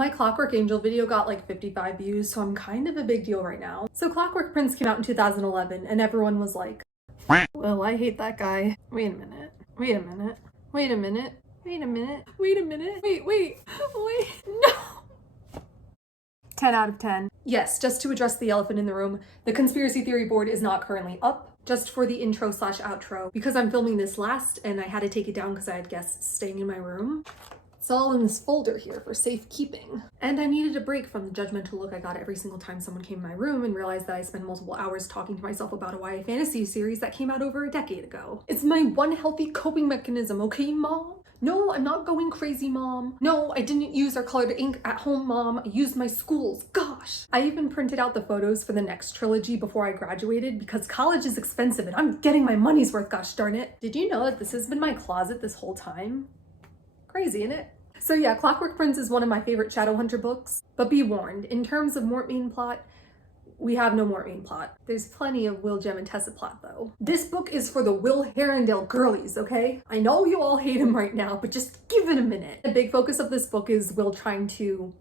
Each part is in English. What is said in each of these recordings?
My Clockwork Angel video got like 55 views, so I'm kind of a big deal right now. So Clockwork Prince came out in 2011 and everyone was like, well, I hate that guy. Wait a minute. Wait a minute. Wait a minute. Wait a minute. Wait a minute. Wait. No. 10 out of 10. Yes, just to address the elephant in the room, the conspiracy theory board is not currently up, just for the intro slash outro, because I'm filming this last and I had to take it down because I had guests staying in my room. It's all in this folder here for safekeeping. And I needed a break from the judgmental look I got every single time someone came in my room and realized that I spend multiple hours talking to myself about a YA fantasy series that came out over a decade ago. It's my one healthy coping mechanism, okay, Mom? No, I'm not going crazy, Mom. No, I didn't use our colored ink at home, Mom. I used my school's. Gosh. I even printed out the photos for the next trilogy before I graduated because college is expensive and I'm getting my money's worth, gosh darn it. Did you know that this has been my closet this whole time? Crazy, isn't it? So yeah, Clockwork Prince is one of my favorite Shadowhunter books, but be warned, in terms of Mortmain plot, we have no Mortmain plot. There's plenty of Will, Jem, and Tessa plot though. This book is for the Will Herondale girlies, okay? I know you all hate him right now, but just give it a minute. The big focus of this book is Will trying to,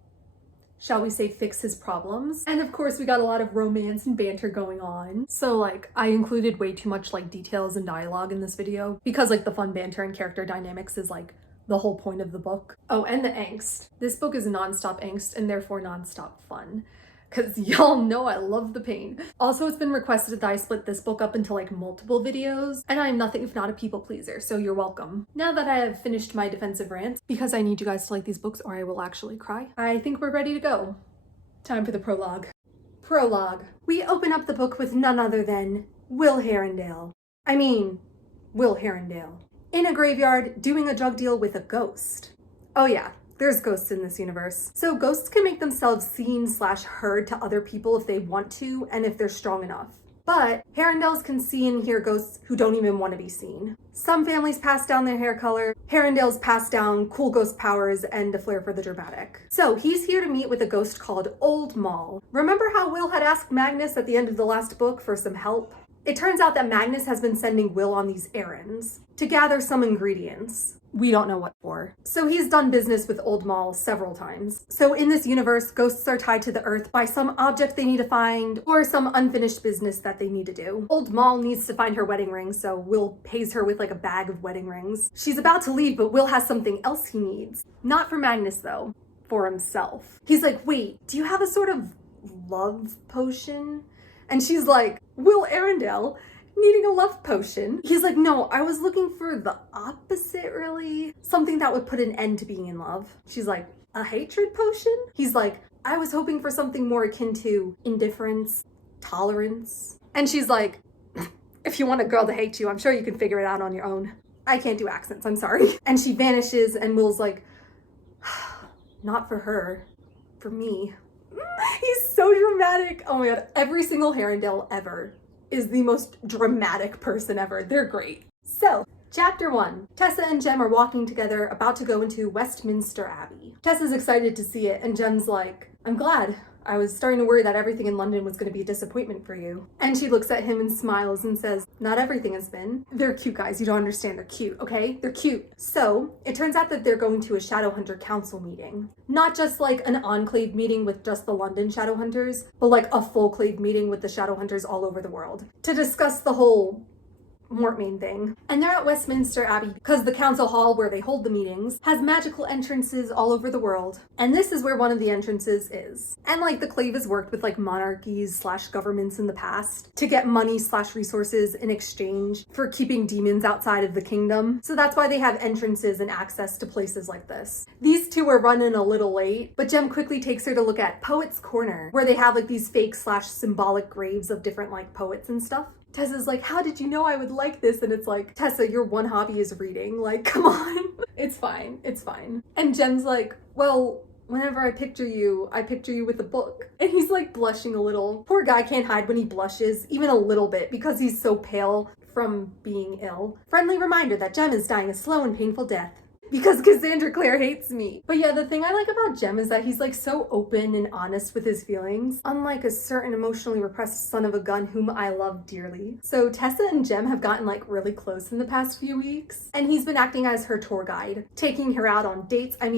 shall we say, fix his problems. And of course we got a lot of romance and banter going on. So like, I included way too much like details and dialogue in this video because like the fun banter and character dynamics is like the whole point of the book. Oh, and the angst. This book is non-stop angst and therefore non-stop fun. Cause y'all know I love the pain. Also, it's been requested that I split this book up into like multiple videos, and I am nothing if not a people pleaser, so you're welcome. Now that I have finished my defensive rant, because I need you guys to like these books or I will actually cry, I think we're ready to go. Time for the prologue. Prologue. We open up the book with none other than Will Herondale. Will Herondale. In a graveyard, doing a drug deal with a ghost. Oh yeah. There's ghosts in this universe. So ghosts can make themselves seen slash heard to other people if they want to and if they're strong enough. But Herondales can see and hear ghosts who don't even want to be seen. Some families pass down their hair color, Herondales pass down cool ghost powers and a flair for the dramatic. So he's here to meet with a ghost called Old Moll. Remember how Will had asked Magnus at the end of the last book for some help? It turns out that Magnus has been sending Will on these errands to gather some ingredients. We don't know what for. So he's done business with Old Moll several times. So in this universe, ghosts are tied to the earth by some object they need to find or some unfinished business that they need to do. Old Moll needs to find her wedding ring, so Will pays her with like a bag of wedding rings. She's about to leave, but Will has something else he needs. Not for Magnus though, for himself. He's like, wait, do you have a sort of love potion? And she's like, Will Herondale? Needing a love potion. He's like, no, I was looking for the opposite, really. Something that would put an end to being in love. She's like, a hatred potion? He's like, I was hoping for something more akin to indifference, tolerance. And she's like, if you want a girl to hate you, I'm sure you can figure it out on your own. I can't do accents, I'm sorry. And she vanishes and Will's like, not for her, for me. He's so dramatic. Oh my God, every single Herondale ever is the most dramatic person ever. They're great. So, chapter 1. Tessa and Jem are walking together, about to go into Westminster Abbey. Tessa's excited to see it, and Jem's like, I'm glad. I was starting to worry that everything in London was going to be a disappointment for you. And she looks at him and smiles and says, not everything has been. They're cute, guys. You don't understand. They're cute, okay? They're cute. So, it turns out that they're going to a Shadowhunter Council meeting. Not just like an enclave meeting with just the London Shadowhunters, but like a full clave meeting with the Shadowhunters all over the world to discuss the whole Mortmain thing. And they're at Westminster Abbey because the council hall where they hold the meetings has magical entrances all over the world. And this is where one of the entrances is. And like the clave has worked with like monarchies slash governments in the past to get money slash resources in exchange for keeping demons outside of the kingdom. So that's why they have entrances and access to places like this. These two are running a little late, but Jem quickly takes her to look at Poet's Corner, where they have like these fake slash symbolic graves of different like poets and stuff. Tessa's like, how did you know I would like this? And it's like, Tessa, your one hobby is reading. Like, come on. It's fine. It's fine. And Jem's like, well, whenever I picture you with a book. And he's like blushing a little. Poor guy can't hide when he blushes, even a little bit, because he's so pale from being ill. Friendly reminder that Jem is dying a slow and painful death. because Cassandra Clare hates me. But yeah, the thing I like about Jem is that he's like so open and honest with his feelings, unlike a certain emotionally repressed son of a gun whom I love dearly. So Tessa and Jem have gotten like really close in the past few weeks, and he's been acting as her tour guide, taking her out on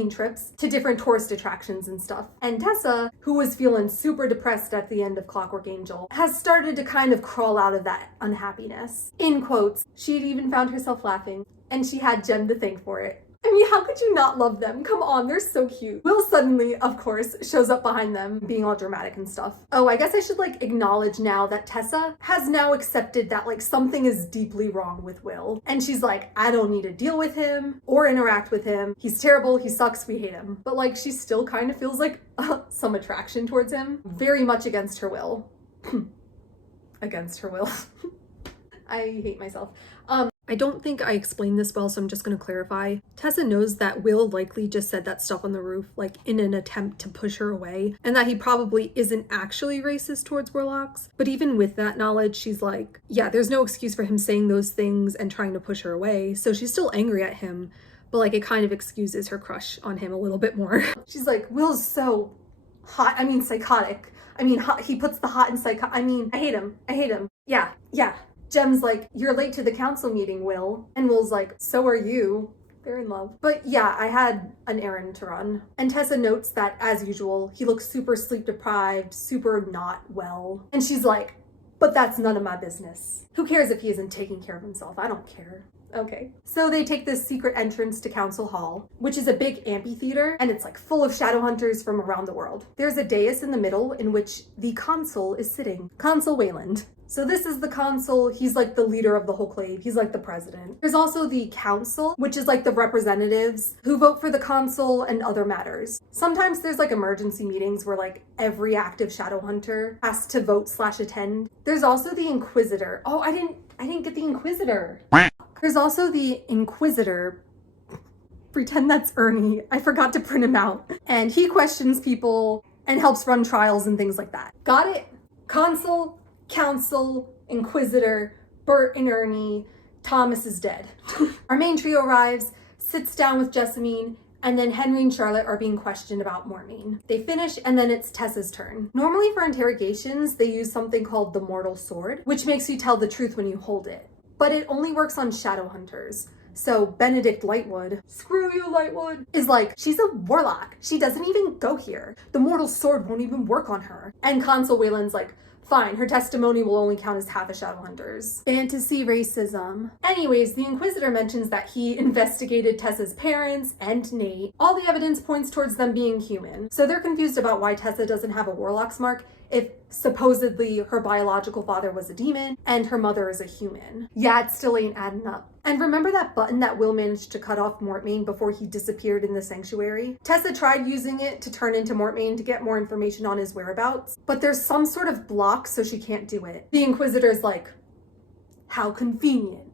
trips to different tourist attractions and stuff. And Tessa, who was feeling super depressed at the end of Clockwork Angel, has started to kind of crawl out of that unhappiness. In quotes, she'd even found herself laughing, and she had Jem to thank for it. I mean, how could you not love them? Come on, they're so cute. Will suddenly, of course, shows up behind them, being all dramatic and stuff. Oh, I guess I should like acknowledge now that Tessa has now accepted that like something is deeply wrong with Will. And she's like, I don't need to deal with him or interact with him. He's terrible, he sucks, we hate him. But like, she still kind of feels like some attraction towards him, very much against her will. Against her will. I hate myself. I don't think I explained this well, so I'm just going to clarify. Tessa knows that Will likely just said that stuff on the roof, like in an attempt to push her away, and that he probably isn't actually racist towards warlocks. But even with that knowledge, she's like, yeah, there's no excuse for him saying those things and trying to push her away, so she's still angry at him, but like it kind of excuses her crush on him a little bit more. She's like, Will's so hot, I mean psychotic. I mean, hot, he puts the hot in I mean, I hate him. Yeah. Jem's like, you're late to the council meeting, Will. And Will's like, so are you. They're in love. But yeah, I had an errand to run. And Tessa notes that, as usual, he looks super sleep deprived, super not well. And she's like, but that's none of my business. Who cares if he isn't taking care of himself? I don't care. Okay. So they take this secret entrance to Council Hall, which is a big amphitheater, and it's like full of shadow hunters from around the world. There's a dais in the middle in which the consul is sitting. Consul Wayland. So this is the consul, he's like the leader of the whole clave, he's like the president. There's also the council, which is like the representatives who vote for the consul and other matters. Sometimes there's like emergency meetings where like every active shadow hunter has to vote/attend. There's also the inquisitor. Oh, I didn't get the inquisitor. There's also the inquisitor. Pretend that's Ernie. I forgot to print him out. And he questions people and helps run trials and things like that. Got it? Consul, council, inquisitor, Bert and Ernie, Thomas is dead. Our main trio arrives, sits down with Jessamine, and then Henry and Charlotte are being questioned about Mortmain. They finish, and then it's Tessa's turn. Normally for interrogations, they use something called the mortal sword, which makes you tell the truth when you hold it. But it only works on shadow hunters. So Benedict Lightwood, screw you Lightwood, is like, she's a warlock. She doesn't even go here. The mortal sword won't even work on her. And Consul Wayland's like, fine, her testimony will only count as half a shadow hunter's. Fantasy racism. Anyways, the Inquisitor mentions that he investigated Tessa's parents and Nate. All the evidence points towards them being human. So they're confused about why Tessa doesn't have a warlock's mark if supposedly her biological father was a demon and her mother is a human. Yeah, it still ain't adding up. And remember that button that Will managed to cut off Mortmain before he disappeared in the sanctuary? Tessa tried using it to turn into Mortmain to get more information on his whereabouts, but there's some sort of block so she can't do it. The Inquisitor's like, how convenient.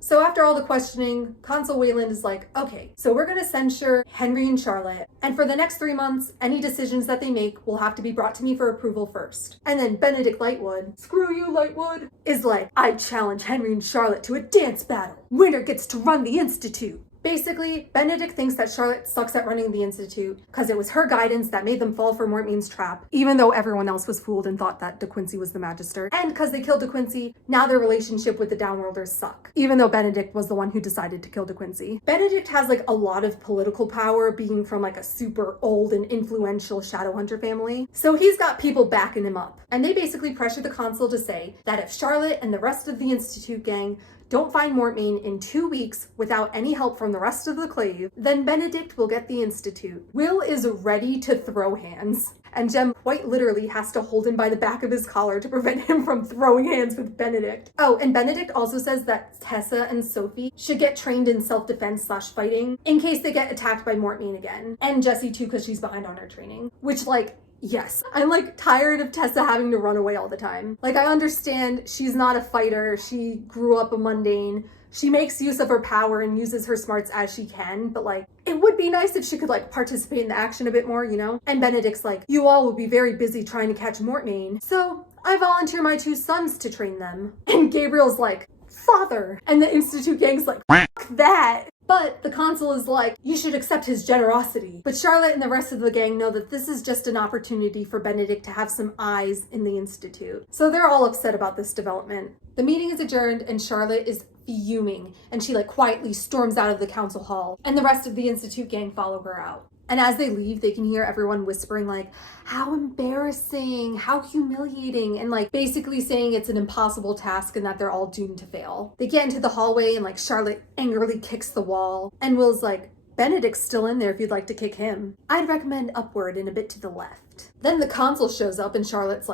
So after all the questioning, Consul Wayland is like, okay, so we're gonna censure Henry and Charlotte, and for the next 3 months, any decisions that they make will have to be brought to me for approval first. And then Benedict Lightwood, screw you Lightwood, is like, I challenge Henry and Charlotte to a dance battle. Winner gets to run the Institute. Basically, Benedict thinks that Charlotte sucks at running the Institute because it was her guidance that made them fall for Mortmain's trap, even though everyone else was fooled and thought that De Quincey was the Magister. And because they killed De Quincey, now their relationship with the Downworlders suck, even though Benedict was the one who decided to kill De Quincey. Benedict has like a lot of political power, being from like a super old and influential Shadowhunter family. So he's got people backing him up. And they basically pressure the consul to say that if Charlotte and the rest of the Institute gang don't find Mortmain in 2 weeks without any help from the rest of the clave, then Benedict will get the Institute. Will is ready to throw hands, and Jem quite literally has to hold him by the back of his collar to prevent him from throwing hands with Benedict. Oh, and Benedict also says that Tessa and Sophie should get trained in self-defense/fighting in case they get attacked by Mortmain again. And Jessie too, because she's behind on her training. Which, like, yes, I'm like tired of Tessa having to run away all the time. Like, I understand she's not a fighter, she grew up a mundane, she makes use of her power and uses her smarts as she can, but like, it would be nice if she could like participate in the action a bit more, you know? And Benedict's like, you all will be very busy trying to catch Mortmain, so I volunteer my 2 sons to train them. And Gabriel's like, father! And the Institute gang's like, fuck that! But the consul is like, you should accept his generosity. But Charlotte and the rest of the gang know that this is just an opportunity for Benedict to have some eyes in the Institute. So they're all upset about this development. The meeting is adjourned and Charlotte is fuming, and she quietly storms out of the council hall, and the rest of the Institute gang follow her out. And as they leave, they can hear everyone whispering how embarrassing, how humiliating, and basically saying it's an impossible task and that they're all doomed to fail. They get into the hallway and Charlotte angrily kicks the wall, and Will's like, Benedict's still in there if you'd like to kick him. I'd recommend upward and a bit to the left. Then the consul shows up and Charlotte's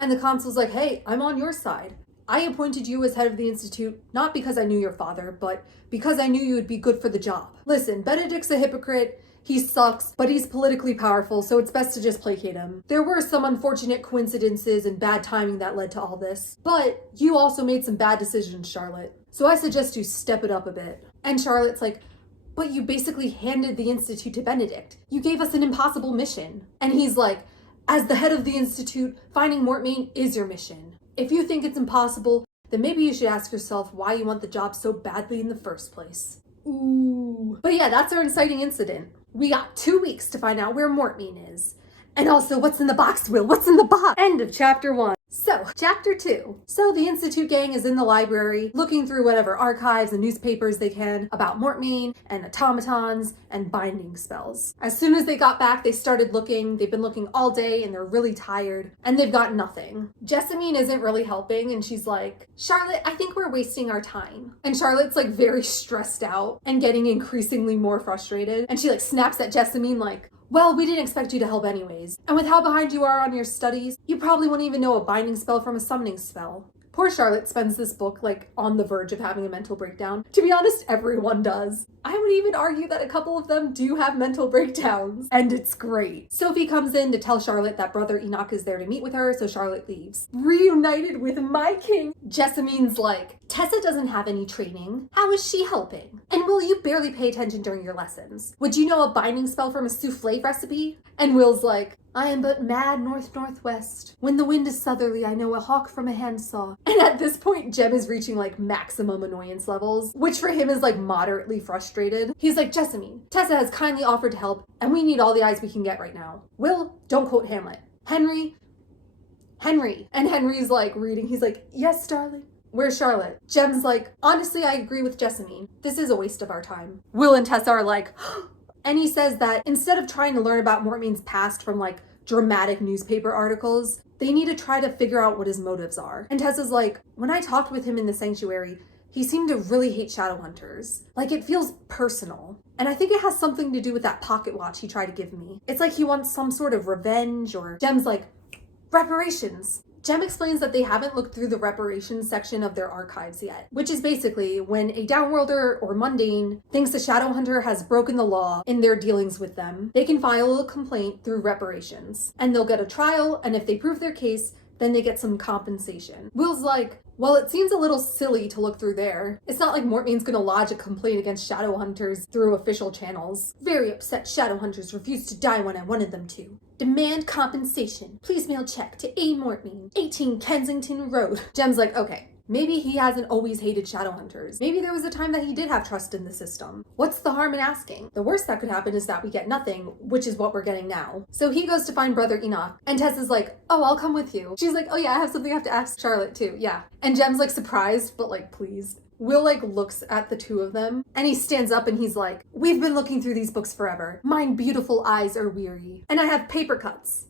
and the consul's like, hey, I'm on your side. I appointed you as head of the Institute, not because I knew your father, but because I knew you would be good for the job. Listen, Benedict's a hypocrite. He sucks, but he's politically powerful, so it's best to just placate him. There were some unfortunate coincidences and bad timing that led to all this, but you also made some bad decisions, Charlotte. So I suggest you step it up a bit. And Charlotte's like, but you basically handed the Institute to Benedict. You gave us an impossible mission. And he's like, as the head of the Institute, finding Mortmain is your mission. If you think it's impossible, then maybe you should ask yourself why you want the job so badly in the first place. Ooh. But yeah, that's our inciting incident. We got 2 weeks to find out where Mortmain is. And also, what's in the box, Will? What's in the box? End of chapter 1. So, chapter 2. So the Institute gang is in the library looking through whatever archives and newspapers they can about Mortmain and automatons and binding spells. As soon as they got back, they started looking. They've been looking all day and they're really tired and they've got nothing. Jessamine isn't really helping and she's like, Charlotte, I think we're wasting our time. And Charlotte's very stressed out and getting increasingly more frustrated. And she snaps at Jessamine well, we didn't expect you to help anyways. And with how behind you are on your studies, you probably won't even know a binding spell from a summoning spell. Poor Charlotte spends this book on the verge of having a mental breakdown. To be honest, everyone does. I would even argue that a couple of them do have mental breakdowns, and it's great. Sophie comes in to tell Charlotte that Brother Enoch is there to meet with her, so Charlotte leaves. Reunited with my king. Jessamine's like, Tessa doesn't have any training. How is she helping? And Will, you barely pay attention during your lessons. Would you know a binding spell from a souffle recipe? And Will's like, I am but mad north-northwest. When the wind is southerly, I know a hawk from a handsaw. And at this point, Jem is reaching maximum annoyance levels, which for him is moderately frustrated. He's like, Jessamine, Tessa has kindly offered to help, and we need all the eyes we can get right now. Will, don't quote Hamlet. Henry. And Henry's reading. He's like, yes, darling. Where's Charlotte? Jem's like, honestly, I agree with Jessamine. This is a waste of our time. Will and Tessa are like, and he says that instead of trying to learn about Mortmain's past from dramatic newspaper articles, they need to try to figure out what his motives are. And Tessa's like, when I talked with him in the sanctuary, he seemed to really hate Shadowhunters. It feels personal. And I think it has something to do with that pocket watch he tried to give me. It's he wants some sort of revenge, or Jem's like, reparations. Jem explains that they haven't looked through the reparations section of their archives yet, which is basically when a downworlder or mundane thinks a Shadowhunter has broken the law in their dealings with them, they can file a complaint through reparations, and they'll get a trial, and if they prove their case, then they get some compensation. Will's like, well, it seems a little silly to look through there. It's not like Mortmain's gonna lodge a complaint against Shadowhunters through official channels. Very upset Shadowhunters refused to die when I wanted them to. Demand compensation. Please mail check to A. Mortmain, 18 Kensington Road. Jem's like, okay, maybe he hasn't always hated Shadowhunters. Maybe there was a time that he did have trust in the system. What's the harm in asking? The worst that could happen is that we get nothing, which is what we're getting now. So he goes to find Brother Enoch, and Tessa's like, oh, I'll come with you. She's like, oh yeah, I have something I have to ask Charlotte too, yeah. And Jem's surprised, but pleased. Will looks at the two of them, and he stands up and he's like, we've been looking through these books forever. Mine beautiful eyes are weary, and I have paper cuts.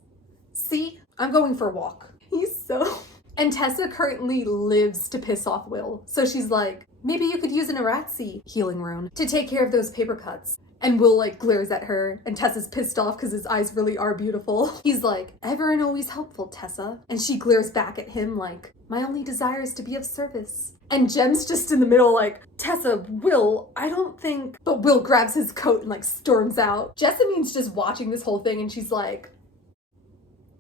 See? I'm going for a walk. He's so... And Tessa currently lives to piss off Will. So she's like, maybe you could use an Aratsi healing rune to take care of those paper cuts. And Will glares at her, and Tessa's pissed off because his eyes really are beautiful. He's like, ever and always helpful, Tessa. And she glares back at him like, my only desire is to be of service. And Jem's just in the middle Tessa, Will, I don't think... But Will grabs his coat and storms out. Jessamine's just watching this whole thing and she's like,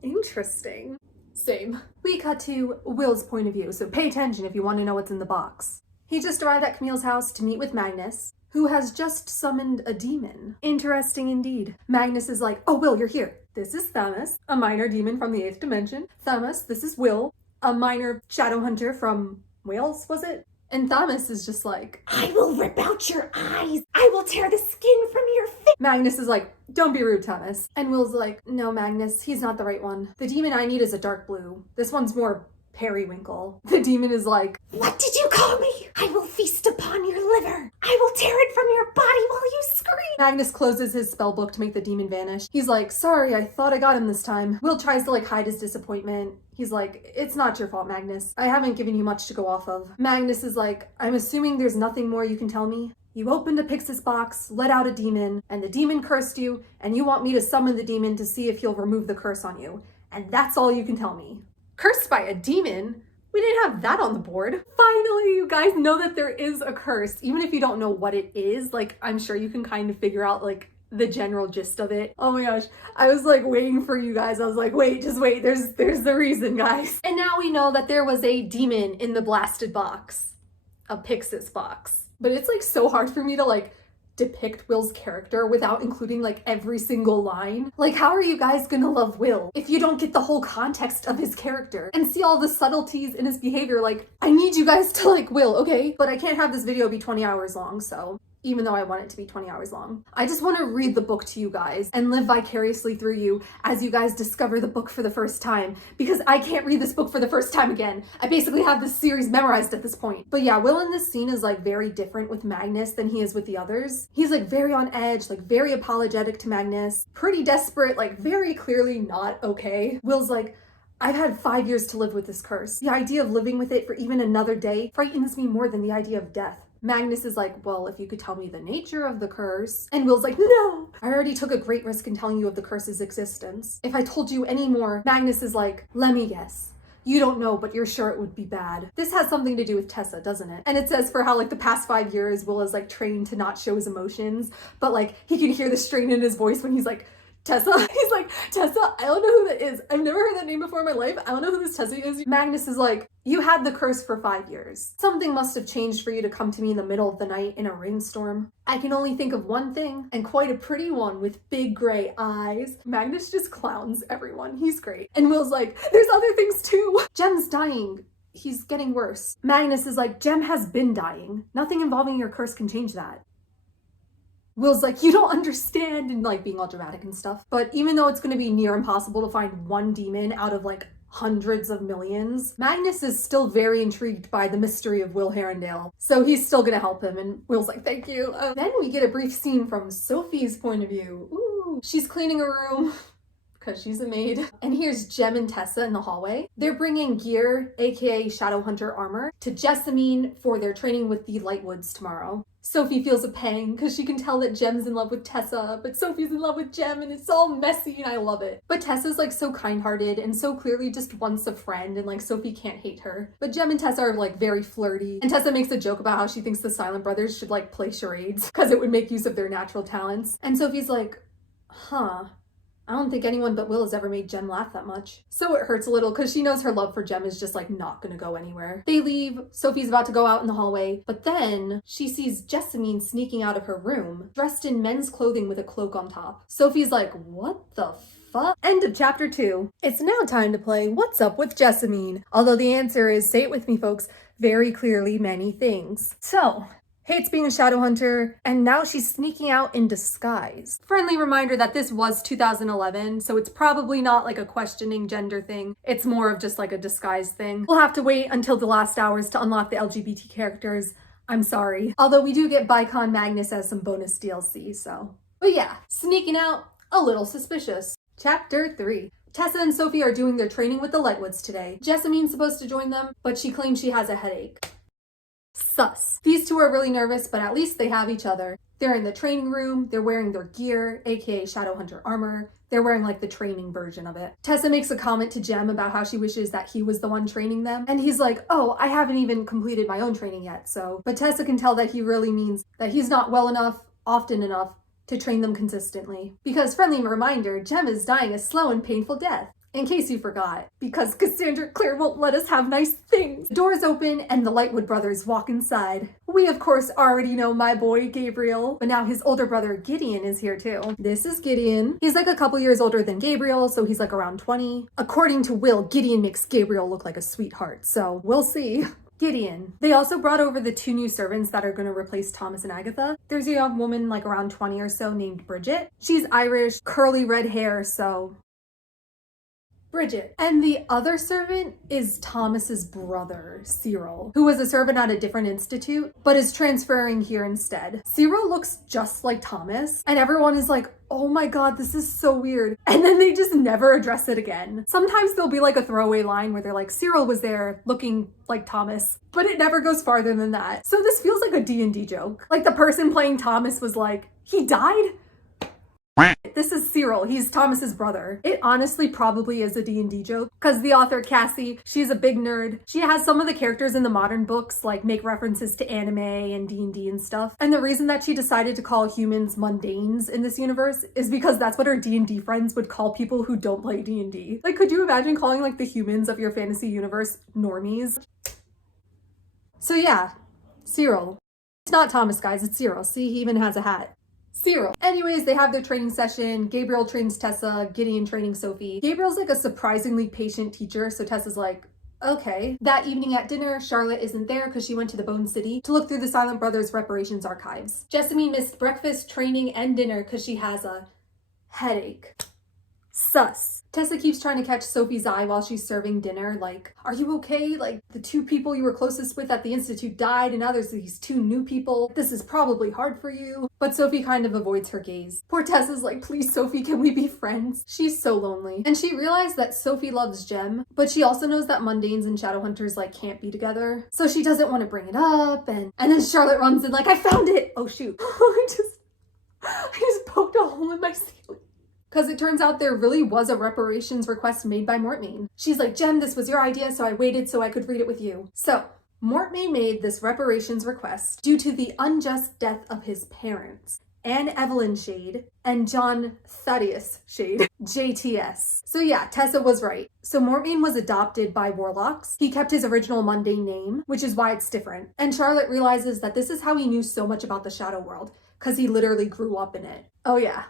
interesting. Same. We cut to Will's point of view, so pay attention if you want to know what's in the box. He just arrived at Camille's house to meet with Magnus, who has just summoned a demon. Interesting indeed. Magnus is like, oh, Will, you're here. This is Thamus, a minor demon from the 8th dimension. Thamus, this is Will, a minor Shadowhunter from Wales, was it? And Thomas is just like, I will rip out your eyes. I will tear the skin from your face. Magnus is like, don't be rude, Thomas. And Will's like, no, Magnus, he's not the right one. The demon I need is a dark blue. This one's more periwinkle. The demon is like, what did you call me? I will feast upon your liver. I will tear it from your body while you scream. Magnus closes his spell book to make the demon vanish. He's like, sorry, I thought I got him this time. Will tries to like hide his disappointment. He's like, it's not your fault, Magnus. I haven't given you much to go off of. Magnus is like, I'm assuming there's nothing more you can tell me. You opened a Pixis box, let out a demon, and the demon cursed you, and you want me to summon the demon to see if he'll remove the curse on you. And that's all you can tell me. Cursed by a demon? We didn't have that on the board. Finally, you guys know that there is a curse. Even if you don't know what it is, like, I'm sure you can kind of figure out, like, the general gist of it. Oh my gosh, I was like waiting for you guys. I was like, wait, just wait. There's the reason, guys. And now we know that there was a demon in the blasted box. A Pixis box. But it's like so hard for me to like depict Will's character without including like every single line. Like, how are you guys gonna love Will if you don't get the whole context of his character and see all the subtleties in his behavior? Like, I need you guys to like Will, okay? But I can't have this video be 20 hours long, so even though I want it to be 20 hours long. I just want to read the book to you guys and live vicariously through you as you guys discover the book for the first time, because I can't read this book for the first time again. I basically have this series memorized at this point. But yeah, Will in this scene is like very different with Magnus than he is with the others. He's like very on edge, like very apologetic to Magnus, pretty desperate, like very clearly not okay. Will's like, I've had 5 years to live with this curse. The idea of living with it for even another day frightens me more than the idea of death. Magnus is like, well, if you could tell me the nature of the curse. And Will's like, no, I already took a great risk in telling you of the curse's existence. If I told you any more, Magnus is like, let me guess. You don't know, but you're sure it would be bad. This has something to do with Tessa, doesn't it? And it says for how like the past 5 years, Will is like trained to not show his emotions, but like he can hear the strain in his voice when he's like, Tessa. He's like, Tessa, I don't know who that is. I've never heard that name before in my life. I don't know who this Tessa is. Magnus is like, you had the curse for 5 years. Something must have changed for you to come to me in the middle of the night in a rainstorm. I can only think of one thing, and quite a pretty one with big gray eyes. Magnus just clowns everyone. He's great. And Will's like, there's other things too. Jem's dying. He's getting worse. Magnus is like, Jem has been dying. Nothing involving your curse can change that. Will's like, you don't understand, and like being all dramatic and stuff. But even though it's going to be near impossible to find one demon out of like hundreds of millions, Magnus is still very intrigued by the mystery of Will Herondale. So he's still going to help him, and Will's like, thank you. Then we get a brief scene from Sophie's point of view. Ooh, she's cleaning a room because she's a maid. And here's Jem and Tessa in the hallway. They're bringing gear, aka Shadowhunter armor, to Jessamine for their training with the Lightwoods tomorrow. Sophie feels a pang because she can tell that Jem's in love with Tessa, but Sophie's in love with Jem, and it's all messy and I love it. But Tessa's like so kind-hearted and so clearly just wants a friend, and like Sophie can't hate her. But Jem and Tessa are like very flirty, and Tessa makes a joke about how she thinks the Silent Brothers should like play charades because it would make use of their natural talents. And Sophie's like, huh. I don't think anyone but Will has ever made Jem laugh that much. So it hurts a little because she knows her love for Jem is just like not gonna go anywhere. They leave, Sophie's about to go out in the hallway, but then she sees Jessamine sneaking out of her room, dressed in men's clothing with a cloak on top. Sophie's like, what the fuck? End of chapter 2. It's now time to play What's Up with Jessamine? Although the answer is, say it with me folks, very clearly many things. So, hates being a shadow hunter, and now she's sneaking out in disguise. Friendly reminder that this was 2011, so it's probably not like a questioning gender thing. It's more of just like a disguise thing. We'll have to wait until the last hours to unlock the LGBT characters. I'm sorry. Although we do get Bicon Magnus as some bonus DLC, so. But yeah, sneaking out, a little suspicious. Chapter 3. Tessa and Sophie are doing their training with the Lightwoods today. Jessamine's supposed to join them, but she claims she has a headache. Sus. These two are really nervous, but at least they have each other. They're in the training room, they're wearing their gear, aka Shadowhunter armor. They're wearing like the training version of it. Tessa makes a comment to Jem about how she wishes that he was the one training them. And he's like, oh, I haven't even completed my own training yet, so. But Tessa can tell that he really means that he's not well enough, often enough, to train them consistently. Because, friendly reminder, Jem is dying a slow and painful death. In case you forgot, because Cassandra Clare won't let us have nice things. Doors open and the Lightwood brothers walk inside. We of course already know my boy Gabriel, but now his older brother Gideon is here too. This is Gideon. He's like a couple years older than Gabriel, so he's like around 20. According to Will, Gideon makes Gabriel look like a sweetheart, so we'll see. Gideon. They also brought over the 2 new servants that are going to replace Thomas and Agatha. There's a young woman like around 20 or so named Bridget. She's Irish, curly red hair, so Bridget. And the other servant is Thomas's brother, Cyril, who was a servant at a different institute, but is transferring here instead. Cyril looks just like Thomas, and everyone is like, oh my god, this is so weird. And then they just never address it again. Sometimes there'll be like a throwaway line where they're like, Cyril was there looking like Thomas, but it never goes farther than that. So this feels like a D&D joke. Like the person playing Thomas was like, he died? This is Cyril, he's Thomas's brother. It honestly probably is a D&D joke, because the author Cassie, she's a big nerd. She has some of the characters in the modern books like make references to anime and D&D and stuff. And the reason that she decided to call humans mundanes in this universe is because that's what her D&D friends would call people who don't play D&D. Like, could you imagine calling like the humans of your fantasy universe normies? So yeah, Cyril. It's not Thomas, guys, it's Cyril. See, he even has a hat. Cyril. Anyways, they have their training session. Gabriel trains Tessa, Gideon training Sophie. Gabriel's like a surprisingly patient teacher, so Tessa's like, okay. That evening at dinner, Charlotte isn't there because she went to the Bone City to look through the Silent Brothers reparations archives. Jessamine missed breakfast, training, and dinner because she has a headache. Sus. Tessa keeps trying to catch Sophie's eye while she's serving dinner, like, are you okay? Like, the 2 people you were closest with at the Institute died, and now there's these 2 new people. This is probably hard for you. But Sophie kind of avoids her gaze. Poor Tessa's like, please, Sophie, can we be friends? She's so lonely. And she realized that Sophie loves Jem, but she also knows that mundanes and Shadowhunters, like, can't be together. So she doesn't want to bring it up, and then Charlotte runs in like, I found it! Oh, shoot. I just poked a hole in my ceiling. Because it turns out there really was a reparations request made by Mortmain. She's like, Jem, this was your idea, so I waited so I could read it with you. So, Mortmain made this reparations request due to the unjust death of his parents, Anne Evelyn Shade and John Thaddeus Shade, JTS. So yeah, Tessa was right. So Mortmain was adopted by warlocks. He kept his original mundane name, which is why it's different. And Charlotte realizes that this is how he knew so much about the Shadow World, because he literally grew up in it. Oh yeah.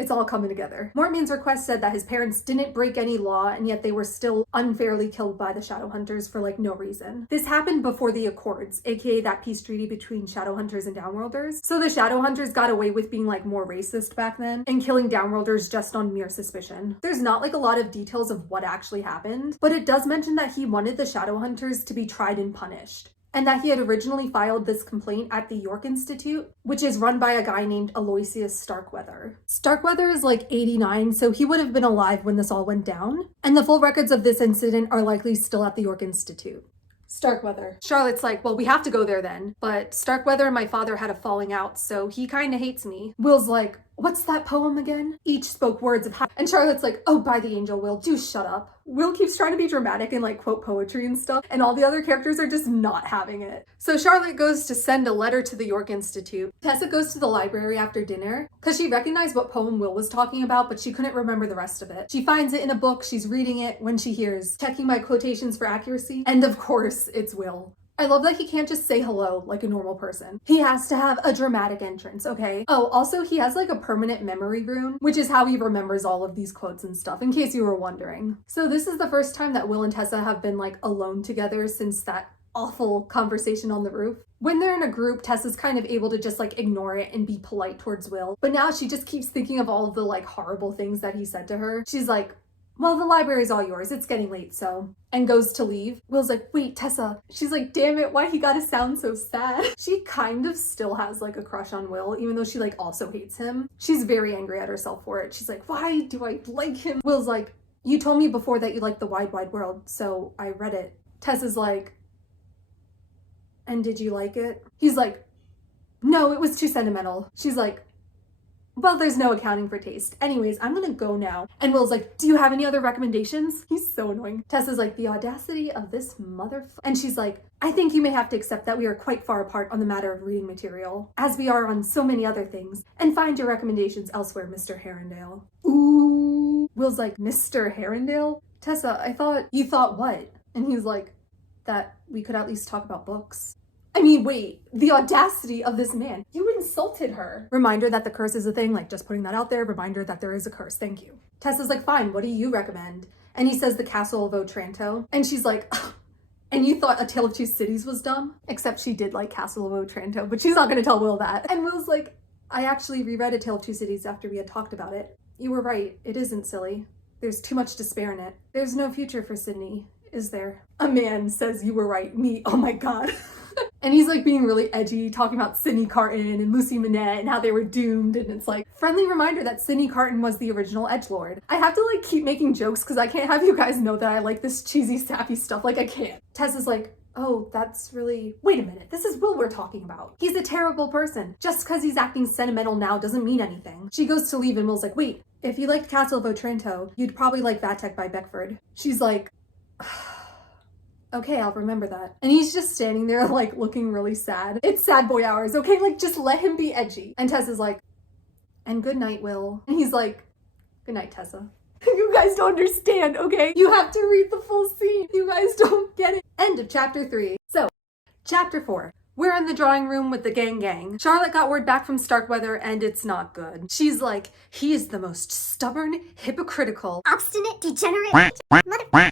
It's all coming together. Mortmain's request said that his parents didn't break any law, and yet they were still unfairly killed by the Shadowhunters for like no reason. This happened before the Accords, aka that peace treaty between Shadowhunters and Downworlders. So the Shadowhunters got away with being like more racist back then and killing Downworlders just on mere suspicion. There's not like a lot of details of what actually happened, but it does mention that he wanted the Shadowhunters to be tried and punished, and that he had originally filed this complaint at the York Institute, which is run by a guy named Aloysius Starkweather. Starkweather is like 89, so he would have been alive when this all went down, and the full records of this incident are likely still at the York Institute. Starkweather. Charlotte's like, well, we have to go there then, but Starkweather and my father had a falling out, so he kind of hates me. Will's like, what's that poem again? Each spoke words of how, and Charlotte's like, oh, by the angel, Will, do shut up. Will keeps trying to be dramatic and like quote poetry and stuff, and all the other characters are just not having it. So Charlotte goes to send a letter to the York Institute. Tessa goes to the library after dinner because she recognized what poem Will was talking about, but she couldn't remember the rest of it. She finds it in a book, she's reading it when she hears, checking my quotations for accuracy, and of course, it's Will. I love that he can't just say hello like a normal person. He has to have a dramatic entrance, okay? Oh, also he has like a permanent memory rune, which is how he remembers all of these quotes and stuff, in case you were wondering. So this is the first time that Will and Tessa have been like alone together since that awful conversation on the roof. When they're in a group, Tessa's kind of able to just like ignore it and be polite towards Will. But now she just keeps thinking of all of the like horrible things that he said to her. She's like, well, the library's all yours. It's getting late, so. And goes to leave. Will's like, wait, Tessa. She's like, damn it, why he gotta sound so sad? She kind of still has like a crush on Will, even though she like also hates him. She's very angry at herself for it. She's like, why do I like him? Will's like, you told me before that you liked the wide, wide world, so I read it. Tessa's like, and did you like it? He's like, no, it was too sentimental. She's like, well, there's no accounting for taste. Anyways, I'm gonna go now. And Will's like, do you have any other recommendations? He's so annoying. Tessa's like, the audacity of this And she's like, I think you may have to accept that we are quite far apart on the matter of reading material, as we are on so many other things, and find your recommendations elsewhere, Mr. Herondale. Ooh. Will's like, Mr. Herondale? Tessa, I thought... You thought what? And he's like, that we could at least talk about books. I mean, wait, the audacity of this man. You insulted her. Reminder that the curse is a thing, like just putting that out there. Reminder that there is a curse, thank you. Tessa's like, fine, what do you recommend? And he says the Castle of Otranto. And she's like, And you thought A Tale of Two Cities was dumb? Except she did like Castle of Otranto, but she's not gonna tell Will that. And Will's like, I actually reread A Tale of Two Cities after we had talked about it. You were right, it isn't silly. There's too much despair in it. There's no future for Sydney, is there? A man says you were right, me, oh my god. And he's like being really edgy, talking about Sidney Carton and Lucy Manette and how they were doomed. And it's like, friendly reminder that Sidney Carton was the original edgelord. I have to like keep making jokes because I can't have you guys know that I like this cheesy, sappy stuff. Like I can't. Tessa's like, oh, that's really... Wait a minute, this is Will we're talking about. He's a terrible person. Just because he's acting sentimental now doesn't mean anything. She goes to leave and Will's like, wait, if you liked Castle of Otranto, you'd probably like Vatek by Beckford. She's like... Okay, I'll remember that. And he's just standing there like looking really sad. It's sad boy hours, okay? Like just let him be edgy. And Tessa's like, and good night, Will. And he's like, good night, Tessa. You guys don't understand, okay? You have to read the full scene. You guys don't get it. End of chapter 3. So, chapter 4. We're in the drawing room with the gang. Charlotte got word back from Starkweather and it's not good. She's like, he is the most stubborn, hypocritical, Obstinate, degenerate, mother...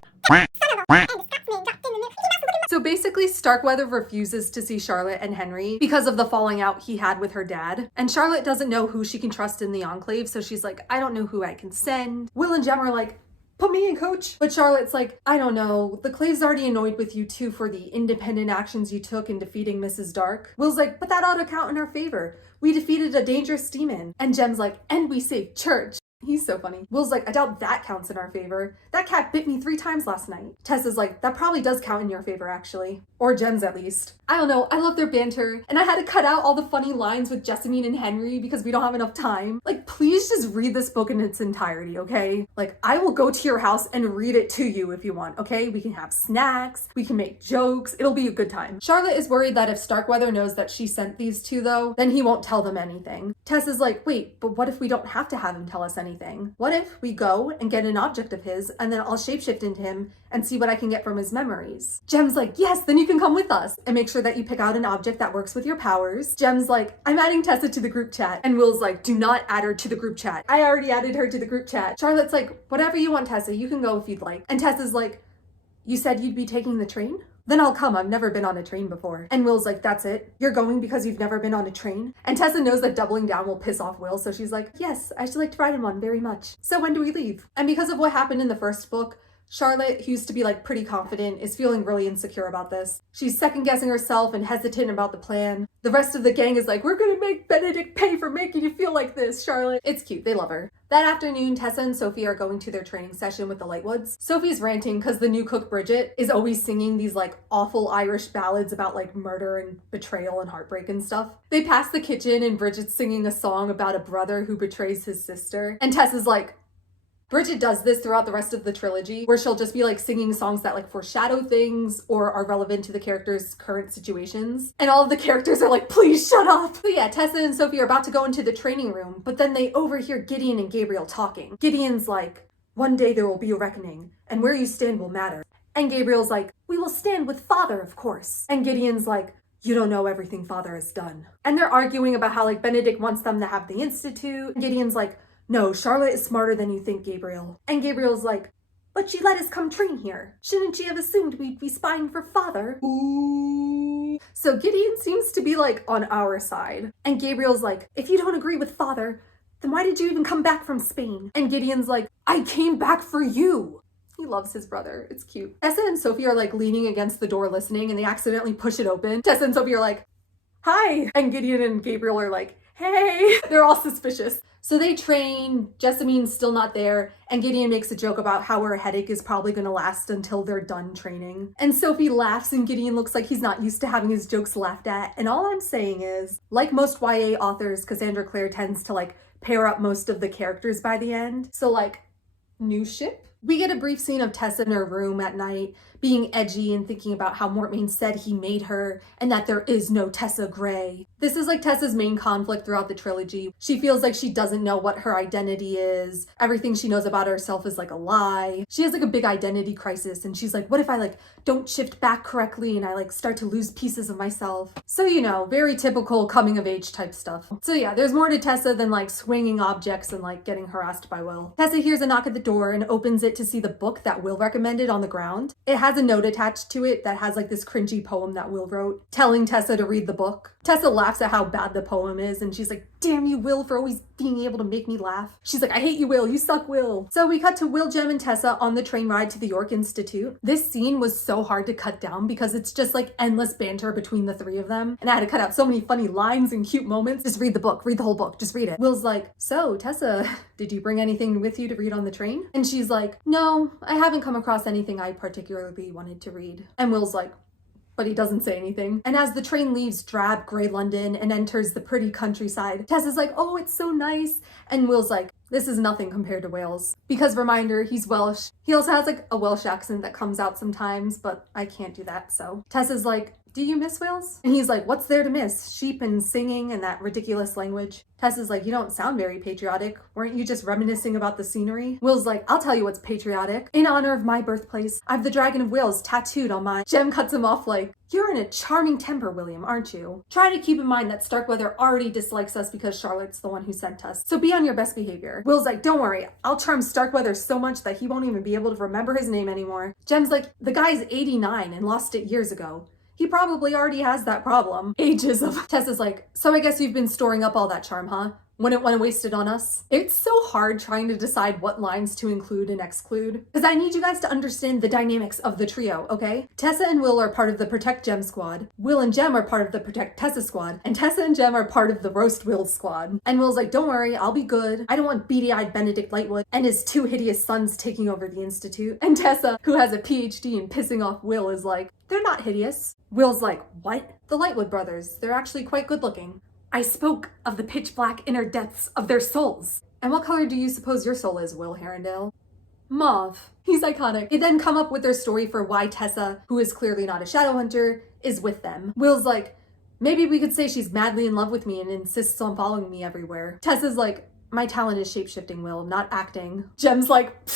So basically, Starkweather refuses to see Charlotte and Henry because of the falling out he had with her dad. And Charlotte doesn't know who she can trust in the Enclave, so she's like, I don't know who I can send. Will and Jem are like, put me in, coach. But Charlotte's like, I don't know. The Clave's already annoyed with you too for the independent actions you took in defeating Mrs. Dark. Will's like, but that ought to count in our favor. We defeated a dangerous demon. And Jem's like, and we saved church. He's so funny. Will's like, I doubt that counts in our favor. That cat bit me 3 times last night. Tessa's like, that probably does count in your favor, actually. Or Jem's at least. I don't know, I love their banter. And I had to cut out all the funny lines with Jessamine and Henry because we don't have enough time. Like, please just read this book in its entirety, okay? Like, I will go to your house and read it to you if you want, okay? We can have snacks, we can make jokes, it'll be a good time. Charlotte is worried that if Starkweather knows that she sent these two though, then he won't tell them anything. Tessa's like, wait, but what if we don't have to have him tell us anything? What if we go and get an object of his and then I'll shapeshift into him and see what I can get from his memories? Jem's like, yes, then you can come with us and make sure that you pick out an object that works with your powers. Jem's like, I'm adding Tessa to the group chat. And Will's like, do not add her to the group chat. I already added her to the group chat. Charlotte's like, whatever you want, Tessa, you can go if you'd like. And Tessa's like, you said you'd be taking the train? Then I'll come, I've never been on a train before. And Will's like, that's it? You're going because you've never been on a train? And Tessa knows that doubling down will piss off Will, so she's like, yes, I should like to ride in one very much. So when do we leave? And because of what happened in the first book, Charlotte, who used to be like pretty confident, is feeling really insecure about this. She's second guessing herself and hesitant about the plan. The rest of the gang is like, we're gonna make Benedict pay for making you feel like this, Charlotte. It's cute, they love her. That afternoon, Tessa and Sophie are going to their training session with the Lightwoods. Sophie's ranting because the new cook, Bridget, is always singing these like awful Irish ballads about like murder and betrayal and heartbreak and stuff. They pass the kitchen and Bridget's singing a song about a brother who betrays his sister. And Tessa's like, Bridget does this throughout the rest of the trilogy, where she'll just be like singing songs that like foreshadow things or are relevant to the characters' current situations. And all of the characters are like, please shut up. But yeah, Tessa and Sophie are about to go into the training room, but then they overhear Gideon and Gabriel talking. Gideon's like, one day there will be a reckoning, and where you stand will matter. And Gabriel's like, we will stand with Father, of course. And Gideon's like, you don't know everything Father has done. And they're arguing about how like Benedict wants them to have the Institute. And Gideon's like, no, Charlotte is smarter than you think, Gabriel. And Gabriel's like, but she let us come train here. Shouldn't she have assumed we'd be spying for Father? Ooh. So Gideon seems to be like on our side. And Gabriel's like, if you don't agree with Father, then why did you even come back from Spain? And Gideon's like, I came back for you. He loves his brother. It's cute. Tessa and Sophie are like leaning against the door listening and they accidentally push it open. Tessa and Sophie are like, hi. And Gideon and Gabriel are like, hey. They're all suspicious. So they train, Jessamine's still not there, and Gideon makes a joke about how her headache is probably gonna last until they're done training. And Sophie laughs and Gideon looks like he's not used to having his jokes laughed at. And all I'm saying is, like most YA authors, Cassandra Clare tends to like pair up most of the characters by the end. So like, new ship? We get a brief scene of Tessa in her room at night, being edgy and thinking about how Mortmain said he made her and that there is no Tessa Gray. This is like Tessa's main conflict throughout the trilogy. She feels like she doesn't know what her identity is. Everything she knows about herself is like a lie. She has like a big identity crisis and she's like, what if I like don't shift back correctly and I like start to lose pieces of myself? So, you know, very typical coming of age type stuff. So yeah, there's more to Tessa than like swinging objects and like getting harassed by Will. Tessa hears a knock at the door and opens it to see the book that Will recommended on the ground. It has a note attached to it that has like this cringy poem that Will wrote, telling Tessa to read the book. Tessa laughs at how bad the poem is, and she's like, damn you, Will, for always being able to make me laugh. She's like, I hate you, Will. You suck, Will. So we cut to Will, Jem, and Tessa on the train ride to the York Institute. This scene was so hard to cut down because it's just like endless banter between the three of them. And I had to cut out so many funny lines and cute moments. Just read the book. Read the whole book. Just read it. Will's like, so, Tessa, did you bring anything with you to read on the train? And she's like, no, I haven't come across anything I particularly wanted to read. And Will's like, but he doesn't say anything. And as the train leaves drab gray London and enters the pretty countryside, Tessa's like, oh, it's so nice. And Will's like, this is nothing compared to Wales. Because reminder, he's Welsh. He also has like a Welsh accent that comes out sometimes, but I can't do that, so. Tessa's like, do you miss Wales? And he's like, what's there to miss? Sheep and singing and that ridiculous language. Tessa's like, you don't sound very patriotic. Weren't you just reminiscing about the scenery? Will's like, I'll tell you what's patriotic. In honor of my birthplace, I've the Dragon of Wales tattooed on my... Jem cuts him off like, you're in a charming temper, William, aren't you? Try to keep in mind that Starkweather already dislikes us because Charlotte's the one who sent us. So be on your best behavior. Will's like, don't worry, I'll charm Starkweather so much that he won't even be able to remember his name anymore. Jem's like, the guy's 89 and lost it years ago. He probably already has that problem. Ageism. Tessa's like, so I guess you've been storing up all that charm, huh? When it went wasted on us. It's so hard trying to decide what lines to include and exclude, because I need you guys to understand the dynamics of the trio, okay? Tessa and Will are part of the Protect Jem squad. Will and Jem are part of the Protect Tessa squad. And Tessa and Jem are part of the Roast Will squad. And Will's like, don't worry, I'll be good. I don't want beady-eyed Benedict Lightwood and his two hideous sons taking over the Institute. And Tessa, who has a PhD in pissing off Will, is like, they're not hideous. Will's like, what? The Lightwood brothers, they're actually quite good looking. I spoke of the pitch black inner depths of their souls. And what color do you suppose your soul is, Will Herondale? Mauve. He's iconic. They then come up with their story for why Tessa, who is clearly not a shadow hunter, is with them. Will's like, maybe we could say she's madly in love with me and insists on following me everywhere. Tessa's like, my talent is shapeshifting, Will, not acting. Jem's like,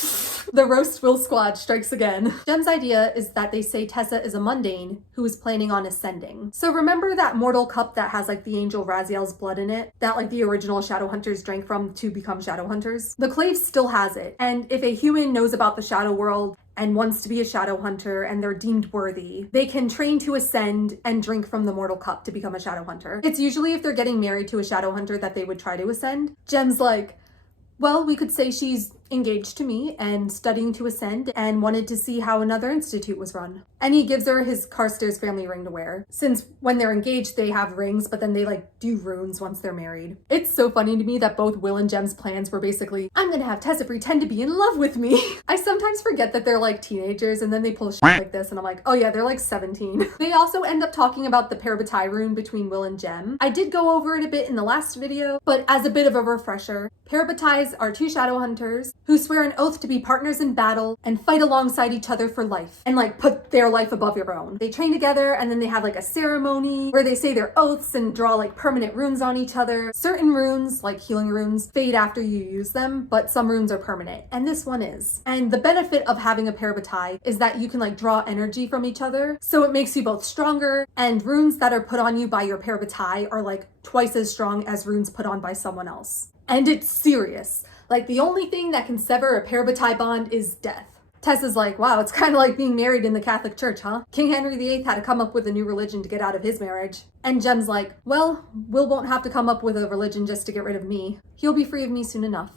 the Roast Will squad strikes again. Jem's idea is that they say Tessa is a mundane who is planning on ascending. So remember that mortal cup that has like the angel Raziel's blood in it, that like the original shadow hunters drank from to become shadow hunters? The Clave still has it. And if a human knows about the shadow world and wants to be a shadow hunter and they're deemed worthy, they can train to ascend and drink from the mortal cup to become a shadow hunter. It's usually if they're getting married to a shadow hunter that they would try to ascend. Jem's like, well, we could say she's engaged to me and studying to ascend and wanted to see how another institute was run. And he gives her his Carstairs family ring to wear. Since when they're engaged, they have rings, but then they like do runes once they're married. It's so funny to me that both Will and Jem's plans were basically, I'm gonna have Tessa pretend to be in love with me. I sometimes forget that they're like teenagers and then they pull shit like this and I'm like, oh yeah, they're like 17. They also end up talking about the Parabatai rune between Will and Jem. I did go over it a bit in the last video, but as a bit of a refresher, Parabatais are two shadow hunters who swear an oath to be partners in battle and fight alongside each other for life and like put their life above your own. They train together and then they have like a ceremony where they say their oaths and draw like permanent runes on each other. Certain runes, like healing runes, fade after you use them, but some runes are permanent, and this one is. And the benefit of having a Parabatai is that you can like draw energy from each other, so it makes you both stronger, and runes that are put on you by your Parabatai are like twice as strong as runes put on by someone else. And it's serious. Like, the only thing that can sever a Parabatai bond is death. Tessa's like, wow, it's kind of like being married in the Catholic Church, huh? King Henry VIII had to come up with a new religion to get out of his marriage. And Jem's like, well, Will won't have to come up with a religion just to get rid of me. He'll be free of me soon enough.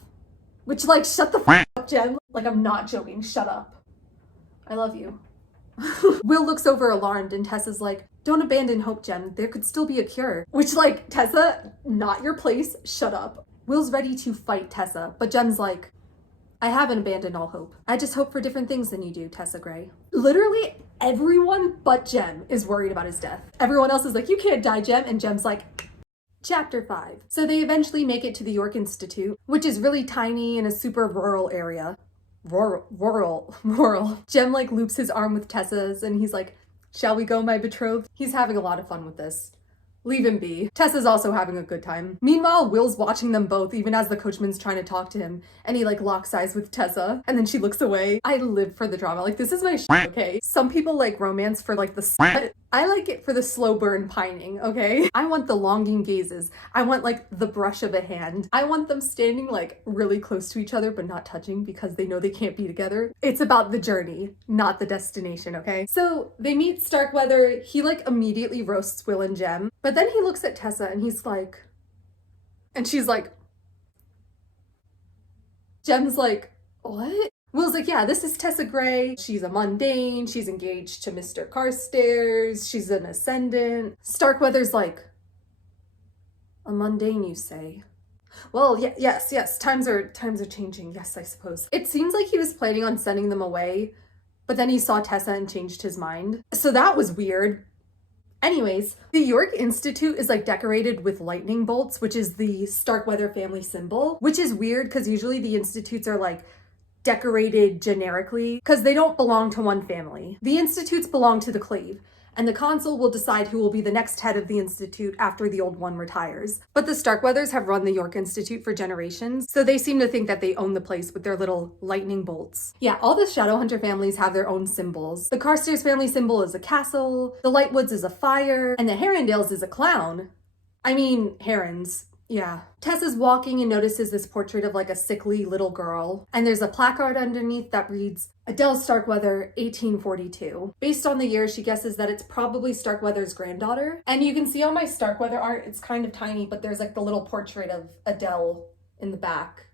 Which, like, shut the f up, Jem. Like, I'm not joking. Shut up. I love you. Will looks over alarmed and Tessa's like, don't abandon hope, Jem. There could still be a cure. Which, like, Tessa, not your place. Shut up. Will's ready to fight Tessa, but Jem's like, I haven't abandoned all hope. I just hope for different things than you do, Tessa Gray. Literally everyone but Jem is worried about his death. Everyone else is like, you can't die, Jem, and Jem's like, Chapter 5. So they eventually make it to the York Institute, which is really tiny in a super rural area. Rural. Jem like loops his arm with Tessa's and he's like, shall we go, my betrothed? He's having a lot of fun with this. Leave him be. Tessa's also having a good time. Meanwhile, Will's watching them both, even as the coachman's trying to talk to him, and he like locks eyes with Tessa, and then she looks away. I live for the drama. Like, this is my shit, okay? Some people like romance for like the I like it for the slow burn pining, okay? I want the longing gazes. I want like the brush of a hand. I want them standing like really close to each other but not touching because they know they can't be together. It's about the journey, not the destination, okay? So they meet Starkweather. He like immediately roasts Will and Jem, but then he looks at Tessa and he's like, and she's like, Jem's like, what? Will's like, yeah, this is Tessa Gray. She's a mundane. She's engaged to Mr. Carstairs. She's an ascendant. Starkweather's like, a mundane, you say? Well, yes. Times are changing. Yes, I suppose. It seems like he was planning on sending them away, but then he saw Tessa and changed his mind. So that was weird. Anyways, the York Institute is like decorated with lightning bolts, which is the Starkweather family symbol, which is weird because usually the institutes are like decorated generically because they don't belong to one family. The institutes belong to the Clave, and the consul will decide who will be the next head of the institute after the old one retires. But the Starkweathers have run the York Institute for generations, so they seem to think that they own the place with their little lightning bolts. Yeah, all the Shadowhunter families have their own symbols. The Carstairs family symbol is a castle, the Lightwoods is a fire, and the Herondales is a clown. I mean, herons. Yeah. Tessa's walking and notices this portrait of like a sickly little girl. And there's a placard underneath that reads, Adele Starkweather, 1842. Based on the year, she guesses that it's probably Starkweather's granddaughter. And you can see on my Starkweather art, it's kind of tiny, but there's like the little portrait of Adele in the back.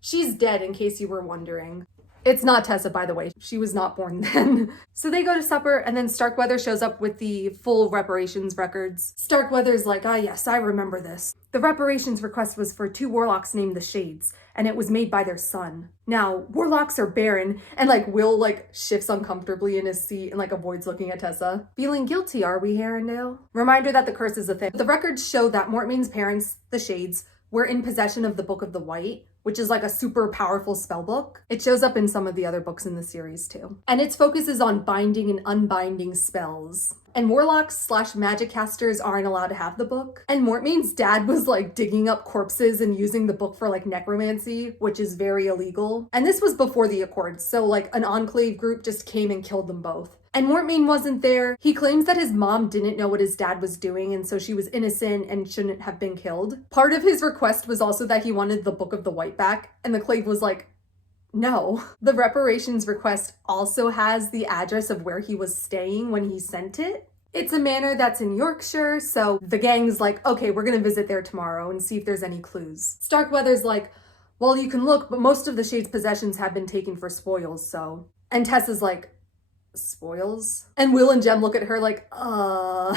She's dead, in case you were wondering. It's not Tessa, by the way. She was not born then. So they go to supper, and then Starkweather shows up with the full reparations records. Starkweather's like, ah yes, I remember this. The reparations request was for 2 warlocks named the Shades, and it was made by their son. Now, warlocks are barren, and like Will like shifts uncomfortably in his seat and like avoids looking at Tessa. Feeling guilty, are we, Herondale? Reminder that the curse is a thing. The records show that Mortmain's parents, the Shades, were in possession of the Book of the White, which is like a super powerful spell book. It shows up in some of the other books in the series too. And its focus is on binding and unbinding spells. And warlocks / magic casters aren't allowed to have the book. And Mortmain's dad was like digging up corpses and using the book for like necromancy, which is very illegal. And this was before the Accords, so like an enclave group just came and killed them both. And Mortmain wasn't there. He claims that his mom didn't know what his dad was doing, and so she was innocent and shouldn't have been killed. Part of his request was also that he wanted the Book of the White back, and the Clave was like, no. The reparations request also has the address of where he was staying when he sent it. It's a manor that's in Yorkshire, so the gang's like, okay, we're gonna visit there tomorrow and see if there's any clues. Starkweather's like, well, you can look, but most of the Shades' possessions have been taken for spoils, so. And Tessa's like, spoils? And Will and Jem look at her like,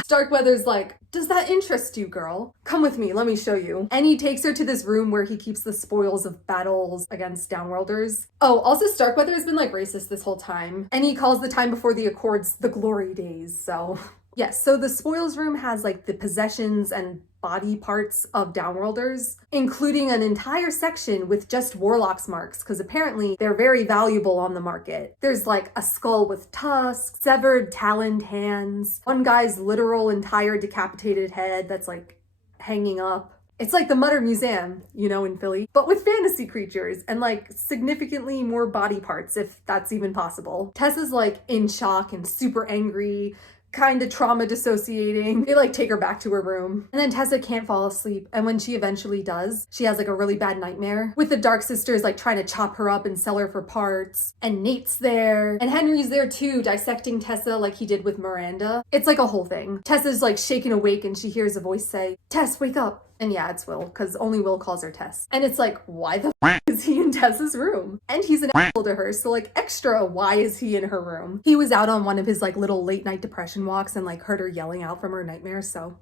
Starkweather's like, does that interest you, girl? Come with me, let me show you. And he takes her to this room where he keeps the spoils of battles against Downworlders. Oh, also Starkweather has been like racist this whole time. And he calls the time before the Accords the glory days, so. Yes, so the spoils room has like the possessions and body parts of Downworlders, including an entire section with just warlocks marks, because apparently they're very valuable on the market. There's like a skull with tusks, severed taloned hands, one guy's literal entire decapitated head that's like hanging up. It's like the Mutter Museum, you know, in Philly, but with fantasy creatures and like significantly more body parts, if that's even possible. Tessa's like in shock and super angry, kind of trauma dissociating. They like take her back to her room. And then Tessa can't fall asleep. And when she eventually does, she has like a really bad nightmare with the Dark Sisters like trying to chop her up and sell her for parts. And Nate's there. And Henry's there too, dissecting Tessa like he did with Miranda. It's like a whole thing. Tessa's like shaken awake and she hears a voice say, Tess, wake up. And yeah, it's Will, because only Will calls her Tess. And it's like, why the is he in Tessa's room? And he's an asshole to her, so like extra, why is he in her room? He was out on one of his like little late night depression walks and like heard her yelling out from her nightmares, so.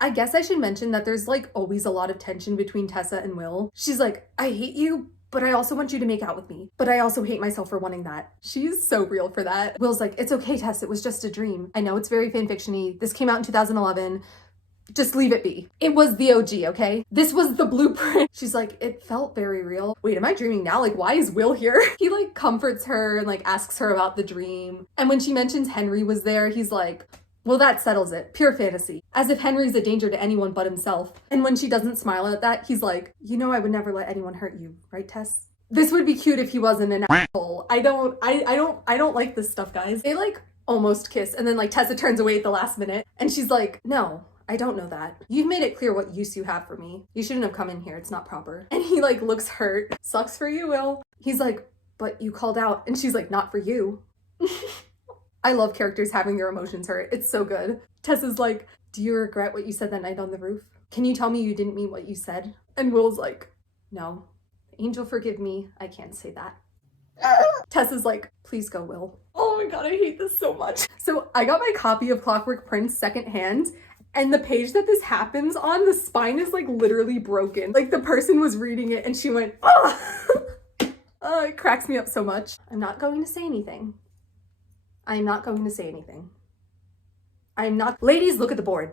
I guess I should mention that there's like always a lot of tension between Tessa and Will. She's like, I hate you, but I also want you to make out with me. But I also hate myself for wanting that. She's so real for that. Will's like, it's okay, Tess, it was just a dream. I know it's very fanfiction-y. This came out in 2011. Just leave it be. It was the OG, okay? This was the blueprint. She's like, it felt very real. Wait, am I dreaming now? Like, why is Will here? He like comforts her and like asks her about the dream. And when she mentions Henry was there, he's like, well, that settles it. Pure fantasy. As if Henry's a danger to anyone but himself. And when she doesn't smile at that, he's like, you know I would never let anyone hurt you, right, Tess? This would be cute if he wasn't an asshole. I don't like this stuff, guys. They like almost kiss. And then like Tessa turns away at the last minute and she's like, no, I don't know that. You've made it clear what use you have for me. You shouldn't have come in here. It's not proper. And he like looks hurt. Sucks for you, Will. He's like, but you called out. And she's like, not for you. I love characters having their emotions hurt. It's so good. Tessa's like, do you regret what you said that night on the roof? Can you tell me you didn't mean what you said? And Will's like, no. Angel, forgive me. I can't say that. Tessa's like, please go, Will. Oh my god, I hate this so much. So I got my copy of Clockwork Prince secondhand, and the page that this happens on, the spine is like literally broken. Like the person was reading it and she went, oh! Oh, it cracks me up so much. I'm not going to say anything. I'm not going to say anything. I'm not. Ladies, look at the board.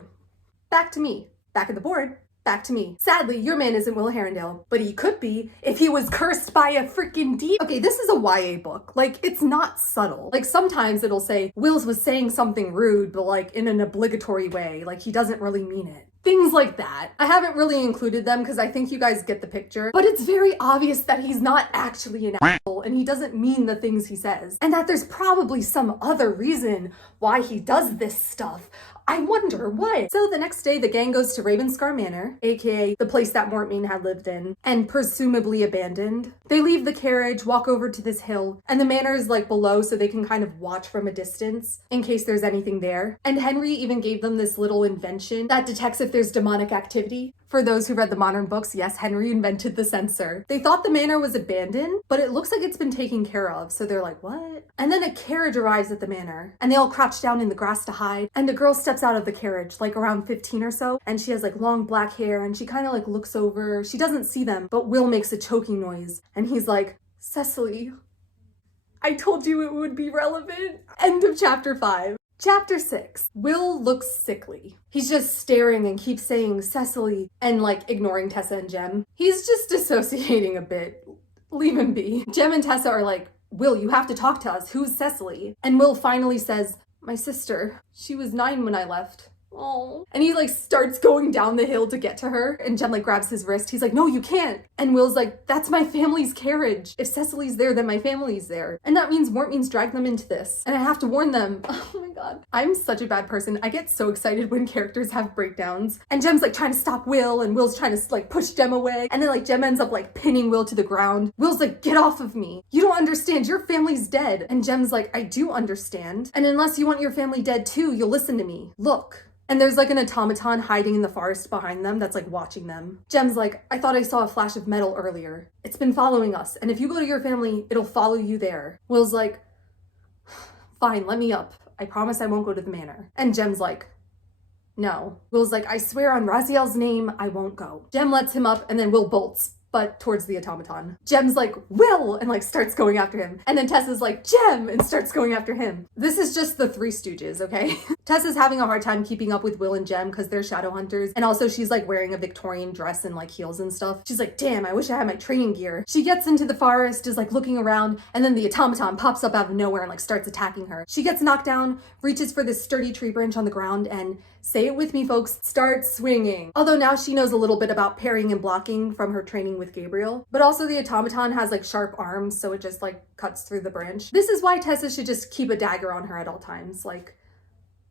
Back to me. Back at the board. Back to me. Sadly, your man isn't Will Herondale, but he could be if he was cursed by a freaking demon. Okay, this is a YA book. Like, it's not subtle. Like, sometimes it'll say, Wills was saying something rude, but like in an obligatory way. Like, he doesn't really mean it. Things like that. I haven't really included them because I think you guys get the picture, but it's very obvious that he's not actually an asshole and he doesn't mean the things he says. And that there's probably some other reason why he does this stuff. I wonder what. So the next day, the gang goes to Ravenscar Manor, aka the place that Mortmain had lived in, and presumably abandoned. They leave the carriage, walk over to this hill, and the manor is like below so they can kind of watch from a distance in case there's anything there. And Henry even gave them this little invention that detects if there's demonic activity. For those who read the modern books, yes, Henry invented the sensor. They thought the manor was abandoned, but it looks like it's been taken care of, so they're like, what? And then a carriage arrives at the manor, and they all crouch down in the grass to hide, and the girl steps out of the carriage, like around 15 or so, and she has like long black hair, and she kind of like looks over. She doesn't see them, but Will makes a choking noise, and he's like, Cecily, I told you it would be relevant. End of chapter 5. Chapter 6. Will looks sickly. He's just staring and keeps saying Cecily and like ignoring Tessa and Jem. He's just dissociating a bit. Leave him be. Jem and Tessa are like, Will, you have to talk to us. Who's Cecily? And Will finally says, my sister. She was 9 when I left. Oh. And he like starts going down the hill to get to her, and Jem like grabs his wrist. He's like, no, you can't. And Will's like, that's my family's carriage. If Cecily's there, then my family's there. And that means Mortmain's dragged them into this. And I have to warn them. Oh my god. I'm such a bad person. I get so excited when characters have breakdowns. And Jem's like trying to stop Will, and Will's trying to like push Jem away. And then like Jem ends up like pinning Will to the ground. Will's like, get off of me. You don't understand. Your family's dead. And Jem's like, I do understand. And unless you want your family dead too, you'll listen to me. Look. And there's like an automaton hiding in the forest behind them that's like watching them. Jem's like, I thought I saw a flash of metal earlier. It's been following us, and if you go to your family, it'll follow you there. Will's like, fine, let me up. I promise I won't go to the manor. And Jem's like, no. Will's like, I swear on Raziel's name, I won't go. Jem lets him up, and then Will bolts, but towards the automaton. Jem's like, Will, and like starts going after him. And then Tessa's like, Jem, and starts going after him. This is just the Three Stooges, okay? Tessa's having a hard time keeping up with Will and Jem because they're shadow hunters. And also she's like wearing a Victorian dress and like heels and stuff. She's like, damn, I wish I had my training gear. She gets into the forest, is like looking around, and then the automaton pops up out of nowhere and like starts attacking her. She gets knocked down, reaches for this sturdy tree branch on the ground, and say it with me, folks, starts swinging. Although now she knows a little bit about parrying and blocking from her training with Gabriel. But also the automaton has like sharp arms, so it just like cuts through the branch. This is why Tessa should just keep a dagger on her at all times. Like,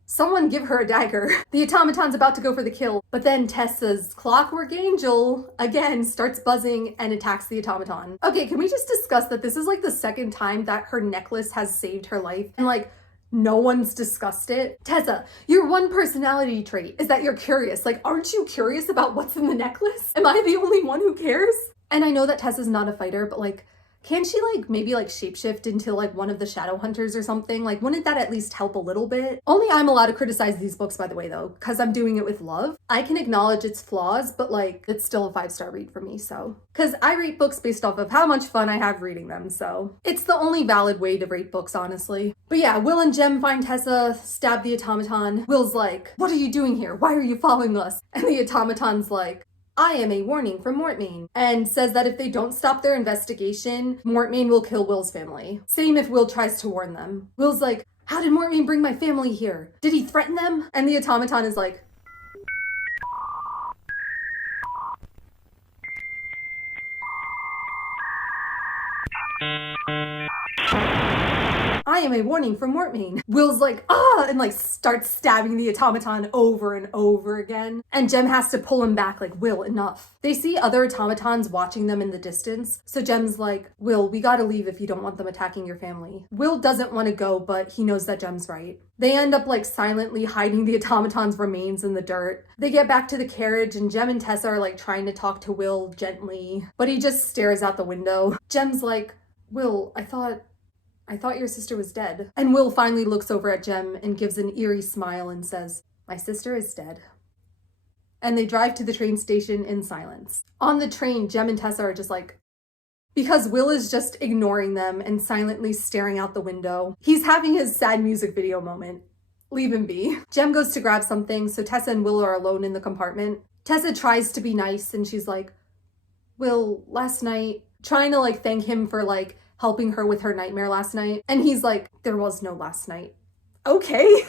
someone give her a dagger. The automaton's about to go for the kill, but then Tessa's Clockwork Angel again starts buzzing and attacks the automaton. Okay, can we just discuss that this is like the second time that her necklace has saved her life, and like no one's discussed it? Tessa, your one personality trait is that you're curious. Like, aren't you curious about what's in the necklace? Am I the only one who cares? And I know that Tessa's not a fighter, but like, can't she like maybe like shapeshift into like one of the shadow hunters or something? Like, wouldn't that at least help a little bit? Only I'm allowed to criticize these books, by the way, though, because I'm doing it with love. I can acknowledge its flaws, but like, it's still a 5-star read for me, so. Because I rate books based off of how much fun I have reading them, so. It's the only valid way to rate books, honestly. But yeah, Will and Jem find Tessa, stab the automaton. Will's like, what are you doing here? Why are you following us? And the automaton's like, I am a warning from Mortmain, and says that if they don't stop their investigation, Mortmain will kill Will's family. Same if Will tries to warn them. Will's like, how did Mortmain bring my family here? Did he threaten them? And the automaton is like, I am a warning from Mortmain. Will's like, ah, and like starts stabbing the automaton over and over again. And Jem has to pull him back like, Will, enough. They see other automatons watching them in the distance. So Jem's like, Will, we gotta leave if you don't want them attacking your family. Will doesn't want to go, but he knows that Jem's right. They end up like silently hiding the automaton's remains in the dirt. They get back to the carriage and Jem and Tessa are like trying to talk to Will gently, but he just stares out the window. Jem's like, Will, I thought your sister was dead. And Will finally looks over at Jem and gives an eerie smile and says, my sister is dead. And they drive to the train station in silence. On the train, Jem and Tessa are just like, because Will is just ignoring them and silently staring out the window. He's having his sad music video moment. Leave him be. Jem goes to grab something, so Tessa and Will are alone in the compartment. Tessa tries to be nice and she's like, Will, last night, trying to like thank him for like helping her with her nightmare last night. And he's like, there was no last night. Okay.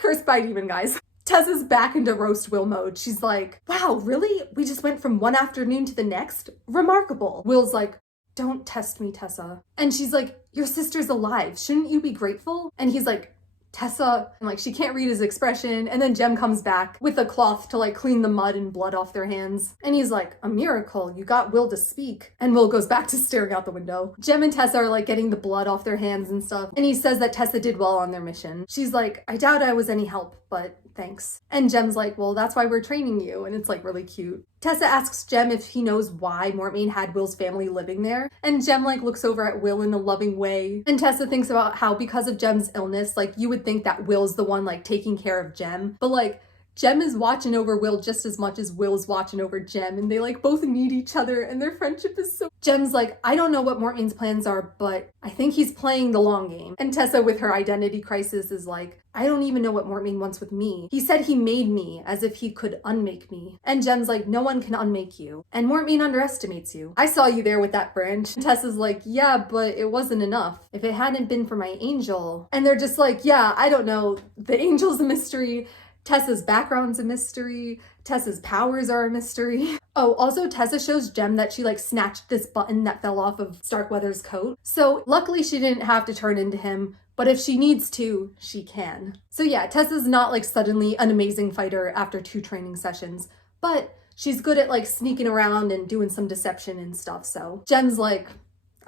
Cursed by demon, guys. Tessa's back into roast Will mode. She's like, wow, really? We just went from one afternoon to the next? Remarkable. Will's like, don't test me, Tessa. And she's like, your sister's alive. Shouldn't you be grateful? And he's like, Tessa, and like she can't read his expression. And then Jem comes back with a cloth to like clean the mud and blood off their hands. And he's like, a miracle, you got Will to speak. And Will goes back to staring out the window. Jem and Tessa are like getting the blood off their hands and stuff. And he says that Tessa did well on their mission. She's like, I doubt I was any help, but thanks. And Jem's like, well, that's why we're training you. And it's like really cute. Tessa asks Jem if he knows why Mortmain had Will's family living there. And Jem like looks over at Will in a loving way. And Tessa thinks about how because of Jem's illness, like you would think that Will's the one like taking care of Jem. But like Jem is watching over Will just as much as Will's watching over Jem, and they like both need each other and their friendship is so... Jem's like, I don't know what Mortmain's plans are, but I think he's playing the long game. And Tessa with her identity crisis is like, I don't even know what Mortmain wants with me. He said he made me as if he could unmake me. And Jem's like, no one can unmake you. And Mortmain underestimates you. I saw you there with that branch. And Tessa's like, yeah, but it wasn't enough. If it hadn't been for my angel. And they're just like, yeah, I don't know. The angel's a mystery. Tessa's background's a mystery. Tessa's powers are a mystery. Oh, also Tessa shows Jem that she like snatched this button that fell off of Starkweather's coat. So luckily she didn't have to turn into him, but if she needs to, she can. So yeah, Tessa's not like suddenly an amazing fighter after 2 training sessions, but she's good at like sneaking around and doing some deception and stuff. So Jem's like,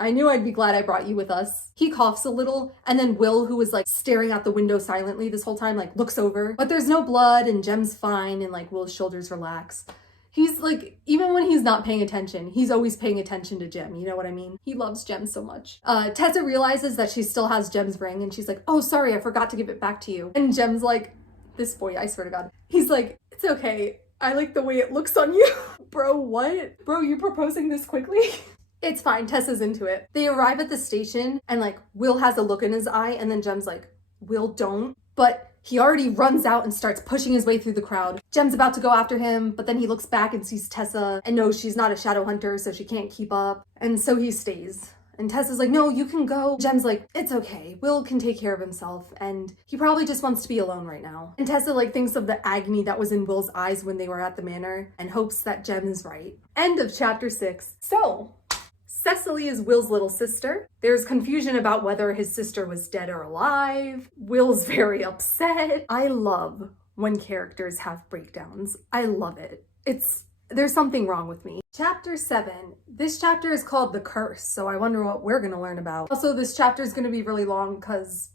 I knew I'd be glad I brought you with us. He coughs a little, and then Will, who was like staring out the window silently this whole time, like looks over, but there's no blood and Jem's fine and like Will's shoulders relax. He's like, even when he's not paying attention, he's always paying attention to Jem, you know what I mean? He loves Jem so much. Tessa realizes that she still has Jem's ring and she's like, oh, sorry, I forgot to give it back to you. And Jem's like, this boy, I swear to God. He's like, it's okay. I like the way it looks on you. Bro, what? Bro, you proposing this quickly? It's fine, Tessa's into it. They arrive at the station and like Will has a look in his eye and then Jem's like, Will, don't. But he already runs out and starts pushing his way through the crowd. Jem's about to go after him, but then he looks back and sees Tessa and knows she's not a shadow hunter, so she can't keep up. And so he stays. And Tessa's like, no, you can go. Jem's like, it's okay. Will can take care of himself. And he probably just wants to be alone right now. And Tessa like thinks of the agony that was in Will's eyes when they were at the manor and hopes that Jem is right. End of chapter 6. So Cecily is Will's little sister. There's confusion about whether his sister was dead or alive. Will's very upset. I love when characters have breakdowns. I love it. There's something wrong with me. Chapter 7. This chapter is called The Curse, so I wonder what we're gonna learn about. Also, this chapter is gonna be really long because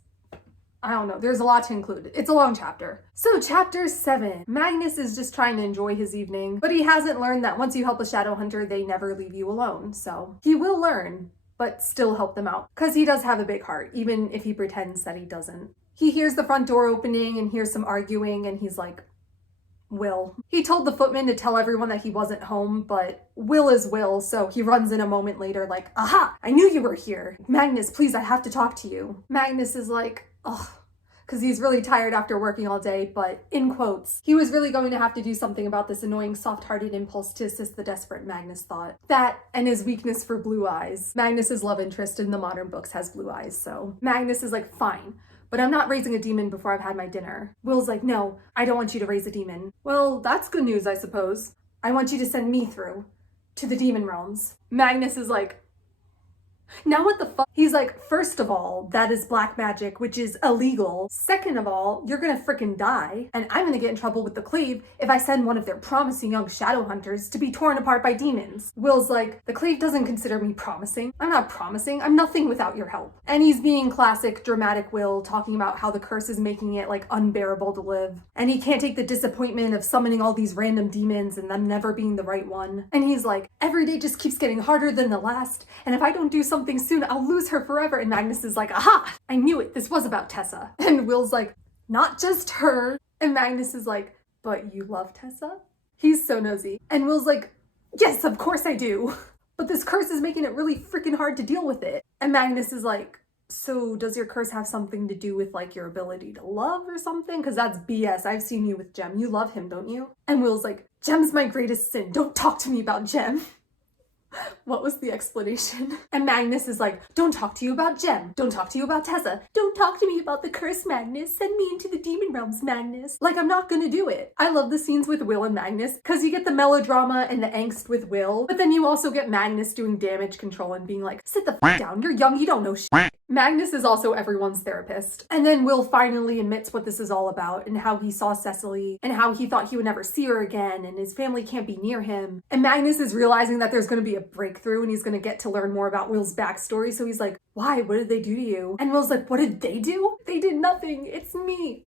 I don't know, there's a lot to include. It's a long chapter. So chapter 7, Magnus is just trying to enjoy his evening, but he hasn't learned that once you help a shadow hunter, they never leave you alone. So he will learn, but still help them out because he does have a big heart, even if he pretends that he doesn't. He hears the front door opening and hears some arguing and he's like, Will. He told the footman to tell everyone that he wasn't home, but Will is Will, so he runs in a moment later like, aha, I knew you were here. Magnus, please, I have to talk to you. Magnus is like, ugh, because he's really tired after working all day, but in quotes, he was really going to have to do something about this annoying soft-hearted impulse to assist the desperate, Magnus thought. That and his weakness for blue eyes. Magnus's love interest in the modern books has blue eyes, so Magnus is like, fine, but I'm not raising a demon before I've had my dinner. Will's like, no, I don't want you to raise a demon. Well, that's good news, I suppose. I want you to send me through to the demon realms. Magnus is like, Now what the fuck? He's like, first of all, that is black magic, which is illegal. Second of all, you're gonna freaking die. And I'm gonna get in trouble with the Cleave if I send one of their promising young shadow hunters to be torn apart by demons. Will's like, the Cleave doesn't consider me promising. I'm not promising. I'm nothing without your help. And he's being classic dramatic Will, talking about how the curse is making it like unbearable to live. And he can't take the disappointment of summoning all these random demons and them never being the right one. And he's like, every day just keeps getting harder than the last. And if I don't do something soon, I'll lose her forever. And Magnus is like, aha, I knew it. This was about Tessa. And Will's like, not just her. And Magnus is like, but you love Tessa? He's so nosy. And Will's like, yes, of course I do. But this curse is making it really freaking hard to deal with it. And Magnus is like, so does your curse have something to do with like your ability to love or something? Because that's BS. I've seen you with Jem. You love him, don't you? And Will's like, Jem's my greatest sin. Don't talk to me about Jem. What was the explanation? And Magnus is like, don't talk to you about Jem. Don't talk to you about Tessa. Don't talk to me about the curse, Magnus. Send me into the demon realms, Magnus. Like, I'm not gonna do it. I love the scenes with Will and Magnus because you get the melodrama and the angst with Will, but then you also get Magnus doing damage control and being like, sit the f down. You're young. You don't know shit. Magnus is also everyone's therapist. And then Will finally admits what this is all about and how he saw Cecily and how he thought he would never see her again and his family can't be near him. And Magnus is realizing that there's going to be a breakthrough and he's going to get to learn more about Will's backstory. So he's like, why? What did they do to you? And Will's like, what did they do? They did nothing. It's me.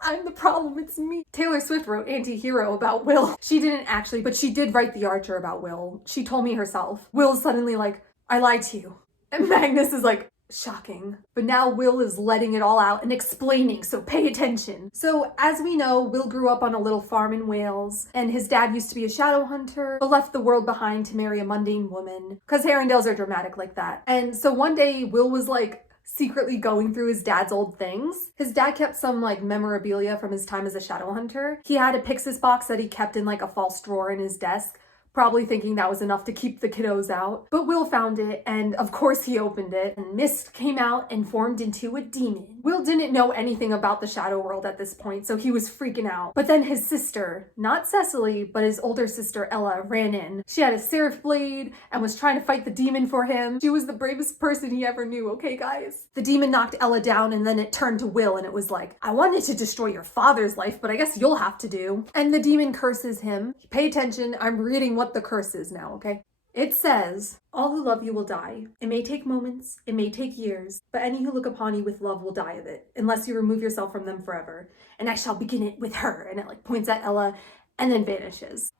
I'm the problem, it's me. Taylor Swift wrote Anti-Hero about Will. She didn't actually, but she did write The Archer about Will. She told me herself. Will's suddenly like, I lied to you. And Magnus is like, shocking. But now Will is letting it all out and explaining, so pay attention. So as we know, Will grew up on a little farm in Wales, and his dad used to be a shadow hunter, but left the world behind to marry a mundane woman, because Herondales are dramatic like that. And so one day, Will was like, secretly going through his dad's old things. His dad kept some like memorabilia from his time as a shadow hunter. He had a Pixis box that he kept in like a false drawer in his desk, probably thinking that was enough to keep the kiddos out. But Will found it, and of course he opened it, and mist came out and formed into a demon. Will didn't know anything about the shadow world at this point, so he was freaking out. But then his sister, not Cecily, but his older sister Ella, ran in. She had a seraph blade and was trying to fight the demon for him. She was the bravest person he ever knew, okay guys? The demon knocked Ella down, and then it turned to Will, and it was like, I wanted to destroy your father's life, but I guess you'll have to do. And the demon curses him. Pay attention, I'm reading what the curse is now, okay? It says, all who love you will die. It may take moments, it may take years, but any who look upon you with love will die of it, unless you remove yourself from them forever. And I shall begin it with her. And it like points at Ella and then vanishes.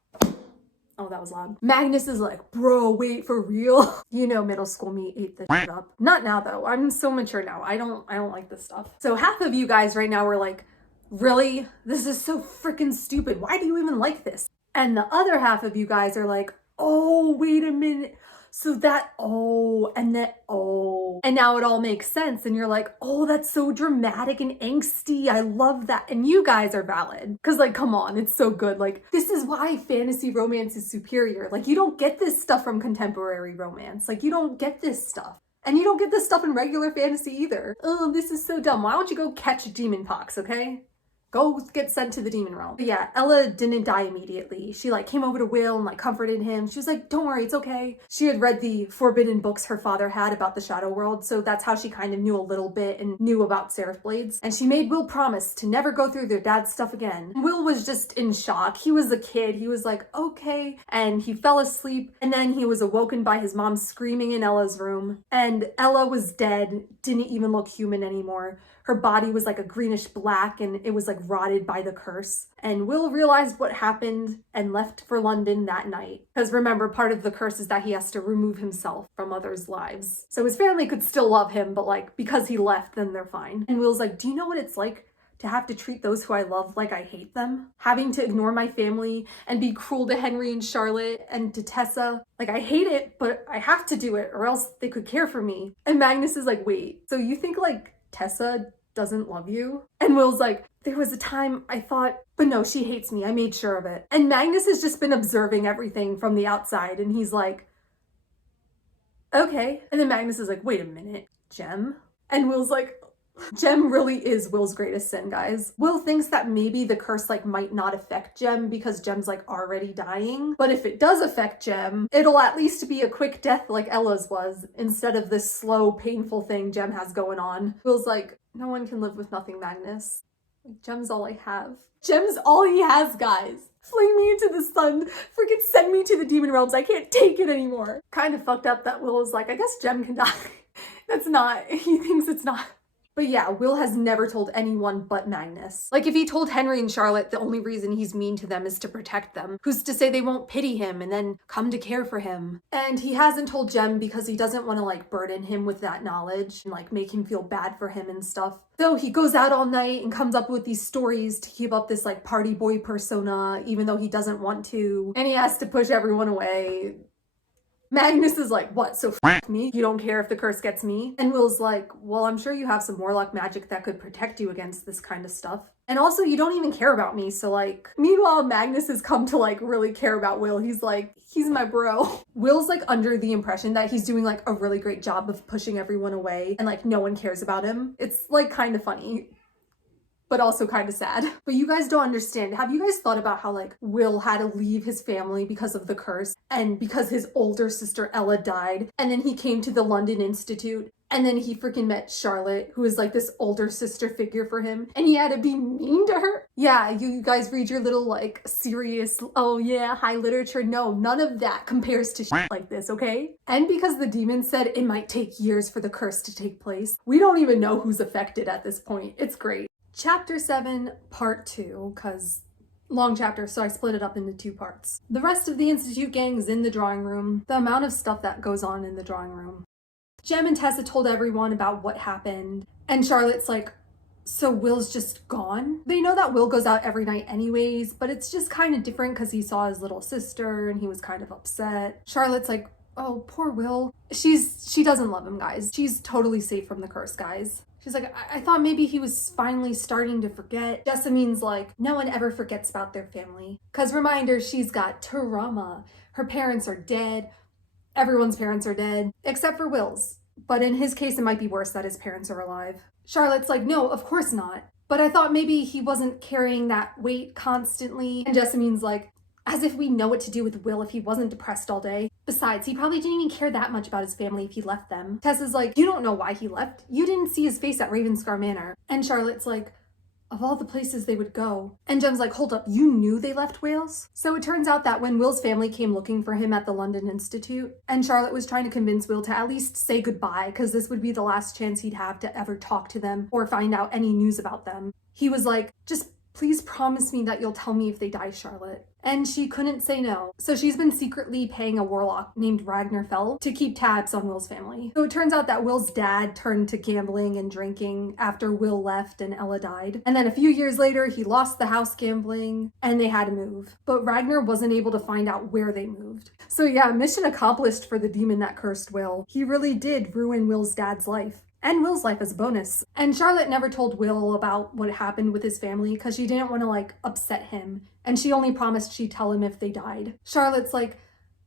Oh, that was loud. Magnus is like, bro, wait, for real? You know middle school me ate this shit up. Not now though, I'm so mature now. I don't like this stuff. So half of you guys right now are like, really? This is so freaking stupid. Why do you even like this? And the other half of you guys are like, oh, wait a minute. So that, oh, and that, oh. And now it all makes sense. And you're like, oh, that's so dramatic and angsty. I love that. And you guys are valid. Because like, come on, it's so good. Like, this is why fantasy romance is superior. Like, you don't get this stuff from contemporary romance. Like, you don't get this stuff. And you don't get this stuff in regular fantasy either. Oh, this is so dumb. Why don't you go catch demon pox, okay? Go get sent to the demon realm. But yeah, Ella didn't die immediately. She like came over to Will and like comforted him. She was like, don't worry, it's okay. She had read the forbidden books her father had about the shadow world. So that's how she kind of knew a little bit and knew about seraph blades. And she made Will promise to never go through their dad's stuff again. Will was just in shock. He was a kid. He was like, okay. And he fell asleep. And then he was awoken by his mom screaming in Ella's room. And Ella was dead, didn't even look human anymore. Her body was like a greenish black and it was like rotted by the curse. And Will realized what happened and left for London that night. Because remember, part of the curse is that he has to remove himself from others' lives. So his family could still love him, but like because he left, then they're fine. And Will's like, do you know what it's like to have to treat those who I love like I hate them? Having to ignore my family and be cruel to Henry and Charlotte and to Tessa. Like, I hate it, but I have to do it or else they could care for me. And Magnus is like, wait, so you think like Tessa doesn't love you? And Will's like, there was a time I thought, but no, she hates me. I made sure of it. And Magnus has just been observing everything from the outside and he's like, okay. And then Magnus is like, wait a minute, Jem? And Will's like, Jem really is Will's greatest sin, guys. Will thinks that maybe the curse like might not affect Jem because Jem's like already dying. But if it does affect Jem, it'll at least be a quick death like Ella's was, instead of this slow, painful thing Jem has going on. Will's like, no one can live with nothing, Magnus. Jem's all I have. Jem's all he has, guys. Fling me into the sun. Freaking send me to the demon realms. I can't take it anymore. Kind of fucked up that Will is like, I guess Jem can die. That's not. He thinks it's not. But yeah, Will has never told anyone but Magnus. Like if he told Henry and Charlotte the only reason he's mean to them is to protect them, who's to say they won't pity him and then come to care for him? And he hasn't told Jem because he doesn't want to like burden him with that knowledge and like make him feel bad for him and stuff. So he goes out all night and comes up with these stories to keep up this like party boy persona, even though he doesn't want to. And he has to push everyone away. Magnus is like, what, so f me? You don't care if the curse gets me? And Will's like, well, I'm sure you have some warlock magic that could protect you against this kind of stuff. And also, you don't even care about me, so like, meanwhile, Magnus has come to like really care about Will. He's like, he's my bro. Will's like under the impression that he's doing like a really great job of pushing everyone away and like no one cares about him. It's like kind of funny, but also kind of sad. But you guys don't understand. Have you guys thought about how like Will had to leave his family because of the curse and because his older sister Ella died, and then he came to the London Institute and then he freaking met Charlotte, who is like this older sister figure for him, and he had to be mean to her? Yeah, you guys read your little like serious, oh yeah, high literature. No, none of that compares to shit like this, okay? And because the demon said it might take years for the curse to take place, we don't even know who's affected at this point. It's great. Chapter 7, Part 2, because long chapter, so I split it up into 2 parts. The rest of the Institute gang is in the drawing room. The amount of stuff that goes on in the drawing room. Jem and Tessa told everyone about what happened, and Charlotte's like, so Will's just gone? They know that Will goes out every night anyways, but it's just kind of different because he saw his little sister and he was kind of upset. Charlotte's like, oh, poor Will. She doesn't love him, guys. She's totally safe from the curse, guys. She's like, I thought maybe he was finally starting to forget. Jessamine's like, no one ever forgets about their family. Because reminder, she's got trauma. Her parents are dead. Everyone's parents are dead, except for Will's. But in his case, it might be worse that his parents are alive. Charlotte's like, no, of course not. But I thought maybe he wasn't carrying that weight constantly. And Jessamine's like, as if we know what to do with Will if he wasn't depressed all day. Besides, he probably didn't even care that much about his family if he left them. Tessa's like, you don't know why he left. You didn't see his face at Ravenscar Manor. And Charlotte's like, of all the places they would go. And Jem's like, hold up, you knew they left Wales? So it turns out that when Will's family came looking for him at the London Institute, and Charlotte was trying to convince Will to at least say goodbye, because this would be the last chance he'd have to ever talk to them or find out any news about them, he was like, just please promise me that you'll tell me if they die, Charlotte. And she couldn't say no. So she's been secretly paying a warlock named Ragnar Fell to keep tabs on Will's family. So it turns out that Will's dad turned to gambling and drinking after Will left and Ella died. And then a few years later, he lost the house gambling and they had to move. But Ragnar wasn't able to find out where they moved. So yeah, mission accomplished for the demon that cursed Will. He really did ruin Will's dad's life. And Will's life as a bonus. And Charlotte never told Will about what happened with his family because she didn't want to like upset him. And she only promised she'd tell him if they died. Charlotte's like,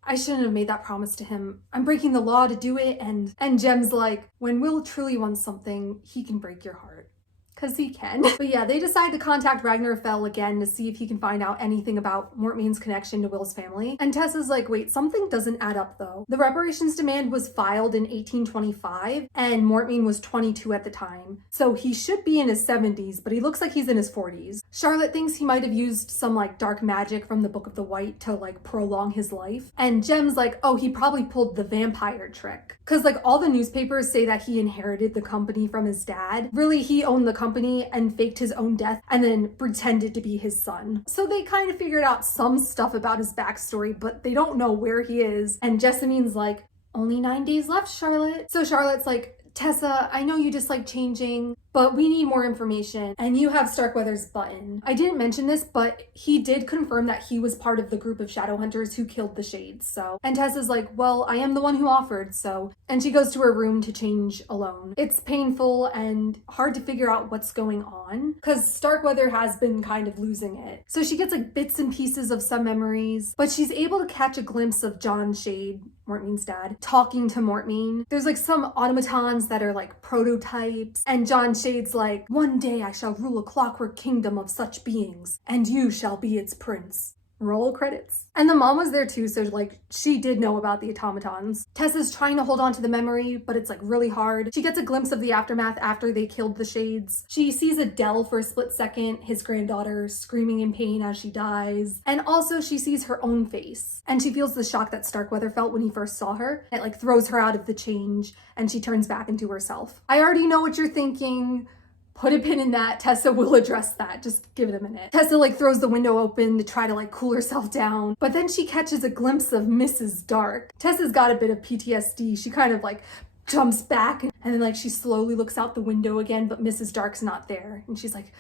I shouldn't have made that promise to him. I'm breaking the law to do it. And Jem's like, when Will truly wants something, he can break your heart. Because he can. But yeah, they decide to contact Ragnar Fell again to see if he can find out anything about Mortmain's connection to Will's family. And Tessa's like, wait, something doesn't add up though. The reparations demand was filed in 1825 and Mortmain was 22 at the time. So he should be in his 70s, but he looks like he's in his 40s. Charlotte thinks he might have used some like dark magic from the Book of the White to like prolong his life. And Jem's like, oh, he probably pulled the vampire trick. Because like all the newspapers say that he inherited the company from his dad. Really, he owned the company and faked his own death and then pretended to be his son. So they kind of figured out some stuff about his backstory, but they don't know where he is. And Jessamine's like, only 9 days left, Charlotte. So Charlotte's like, Tessa, I know you dislike changing, but we need more information. And you have Starkweather's button. I didn't mention this, but he did confirm that he was part of the group of Shadowhunters who killed the Shades, so. And Tessa's like, well, I am the one who offered, so. And she goes to her room to change alone. It's painful and hard to figure out what's going on, because Starkweather has been kind of losing it. So she gets like bits and pieces of some memories, but she's able to catch a glimpse of John Shade, Mortmain's dad, talking to Mortmain. There's like some automatons that are like prototypes, and John Shade's like, one day I shall rule a clockwork kingdom of such beings, and you shall be its prince. Roll credits. And the mom was there too, so like she did know about the automatons. Tessa's trying to hold on to the memory, but it's like really hard. She gets a glimpse of the aftermath after they killed the Shades. She sees Adele for a split second, his granddaughter, screaming in pain as she dies. And also she sees her own face. And she feels the shock that Starkweather felt when he first saw her. It like throws her out of the change and she turns back into herself. I already know what you're thinking. Put a pin in that. Tessa will address that. Just give it a minute. Tessa like throws the window open to try to like cool herself down, but then she catches a glimpse of Mrs. Dark. Tessa's got a bit of PTSD. She kind of like jumps back and then like she slowly looks out the window again, but Mrs. Dark's not there. And she's like,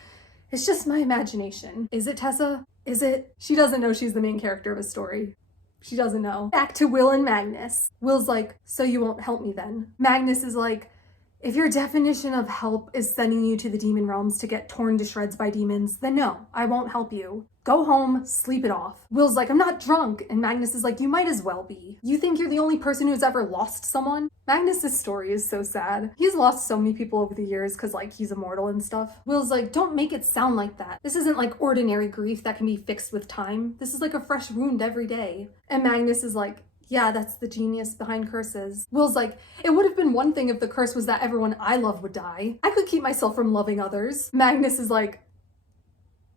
it's just my imagination. Is it, Tessa? Is it? She doesn't know she's the main character of a story. She doesn't know. Back to Will and Magnus. Will's like, so you won't help me then? Magnus is like, if your definition of help is sending you to the demon realms to get torn to shreds by demons, then no, I won't help you. Go home, sleep it off. Will's like, I'm not drunk. And Magnus is like, you might as well be. You think you're the only person who's ever lost someone? Magnus's story is so sad. He's lost so many people over the years because like he's immortal and stuff. Will's like, don't make it sound like that. This isn't like ordinary grief that can be fixed with time. This is like a fresh wound every day. And Magnus is like, yeah, that's the genius behind curses. Will's like, it would have been one thing if the curse was that everyone I love would die. I could keep myself from loving others. Magnus is like,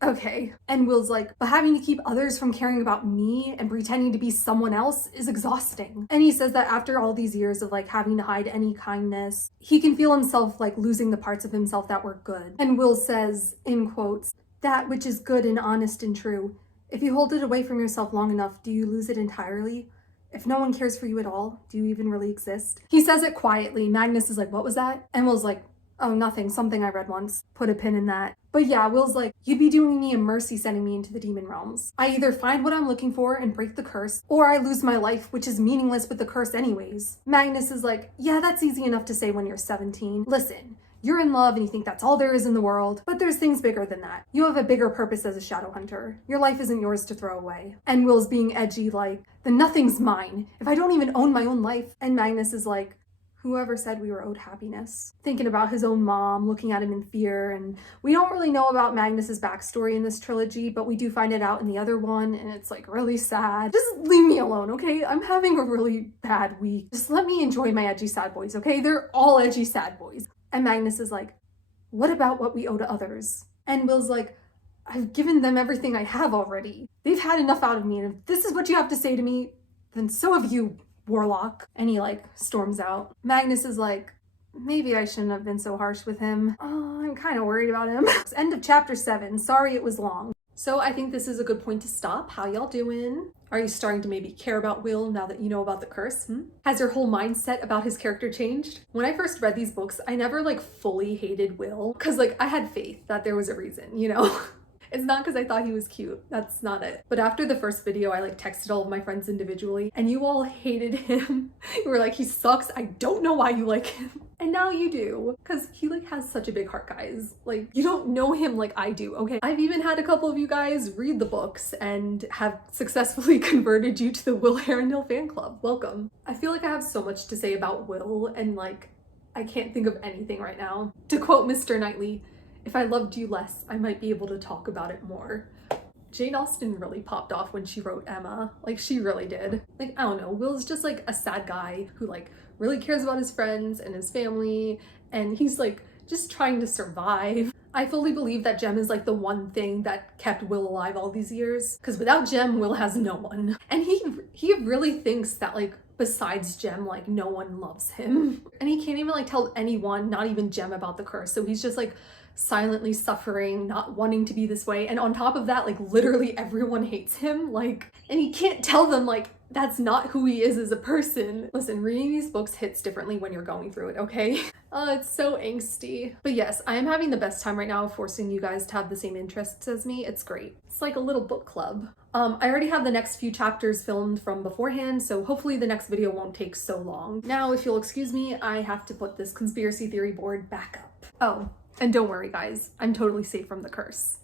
okay. And Will's like, but having to keep others from caring about me and pretending to be someone else is exhausting. And he says that after all these years of like having to hide any kindness, he can feel himself like losing the parts of himself that were good. And Will says, in quotes, that which is good and honest and true, if you hold it away from yourself long enough, do you lose it entirely? If no one cares for you at all, do you even really exist? He says it quietly. Magnus is like, what was that? And Will's like, oh, nothing, something I read once. Put a pin in that. But yeah, Will's like, you'd be doing me a mercy sending me into the demon realms. I either find what I'm looking for and break the curse, or I lose my life, which is meaningless with the curse anyways. Magnus is like, yeah, that's easy enough to say when you're 17. Listen, you're in love and you think that's all there is in the world, but there's things bigger than that. You have a bigger purpose as a shadow hunter. Your life isn't yours to throw away. And Will's being edgy like, then nothing's mine if I don't even own my own life. And Magnus is like, whoever said we were owed happiness? Thinking about his own mom, looking at him in fear, and we don't really know about Magnus's backstory in this trilogy, but we do find it out in the other one, and it's like really sad. Just leave me alone, okay? I'm having a really bad week. Just let me enjoy my edgy sad boys, okay? They're all edgy sad boys. And Magnus is like, what about what we owe to others? And Will's like, I've given them everything I have already. They've had enough out of me, and if this is what you have to say to me, then so have you, Warlock. And he like storms out. Magnus is like, maybe I shouldn't have been so harsh with him. Oh, I'm kind of worried about him. End of chapter 7. Sorry it was long. So I think this is a good point to stop. How y'all doing? Are you starting to maybe care about Will now that you know about the curse? Has your whole mindset about his character changed? When I first read these books, I never like fully hated Will because like I had faith that there was a reason, you know? It's not because I thought he was cute. That's not it. But after the first video, I like texted all of my friends individually and you all hated him. You were like, he sucks. I don't know why you like him. And now you do, because he like has such a big heart, guys. Like you don't know him like I do, okay? I've even had a couple of you guys read the books and have successfully converted you to the Will Herondale fan club. Welcome. I feel like I have so much to say about Will and like, I can't think of anything right now. To quote Mr. Knightley, if I loved you less, I might be able to talk about it more. Jane Austen really popped off when she wrote Emma. Like she really did. Like, I don't know, Will's just like a sad guy who like really cares about his friends and his family, and he's like just trying to survive. I fully believe that Jem is like the one thing that kept Will alive all these years, because without Jem, Will has no one. And he really thinks that like besides Jem, like no one loves him. And he can't even like tell anyone, not even Jem, about the curse. So he's just like silently suffering, not wanting to be this way. And on top of that, like literally everyone hates him. Like, and he can't tell them like that's not who he is as a person. Listen, reading these books hits differently when you're going through it, okay? It's so angsty. But yes, I am having the best time right now forcing you guys to have the same interests as me. It's great. It's like a little book club. I already have the next few chapters filmed from beforehand, so hopefully the next video won't take so long. Now, if you'll excuse me, I have to put this conspiracy theory board back up. Oh, and don't worry guys, I'm totally safe from the curse.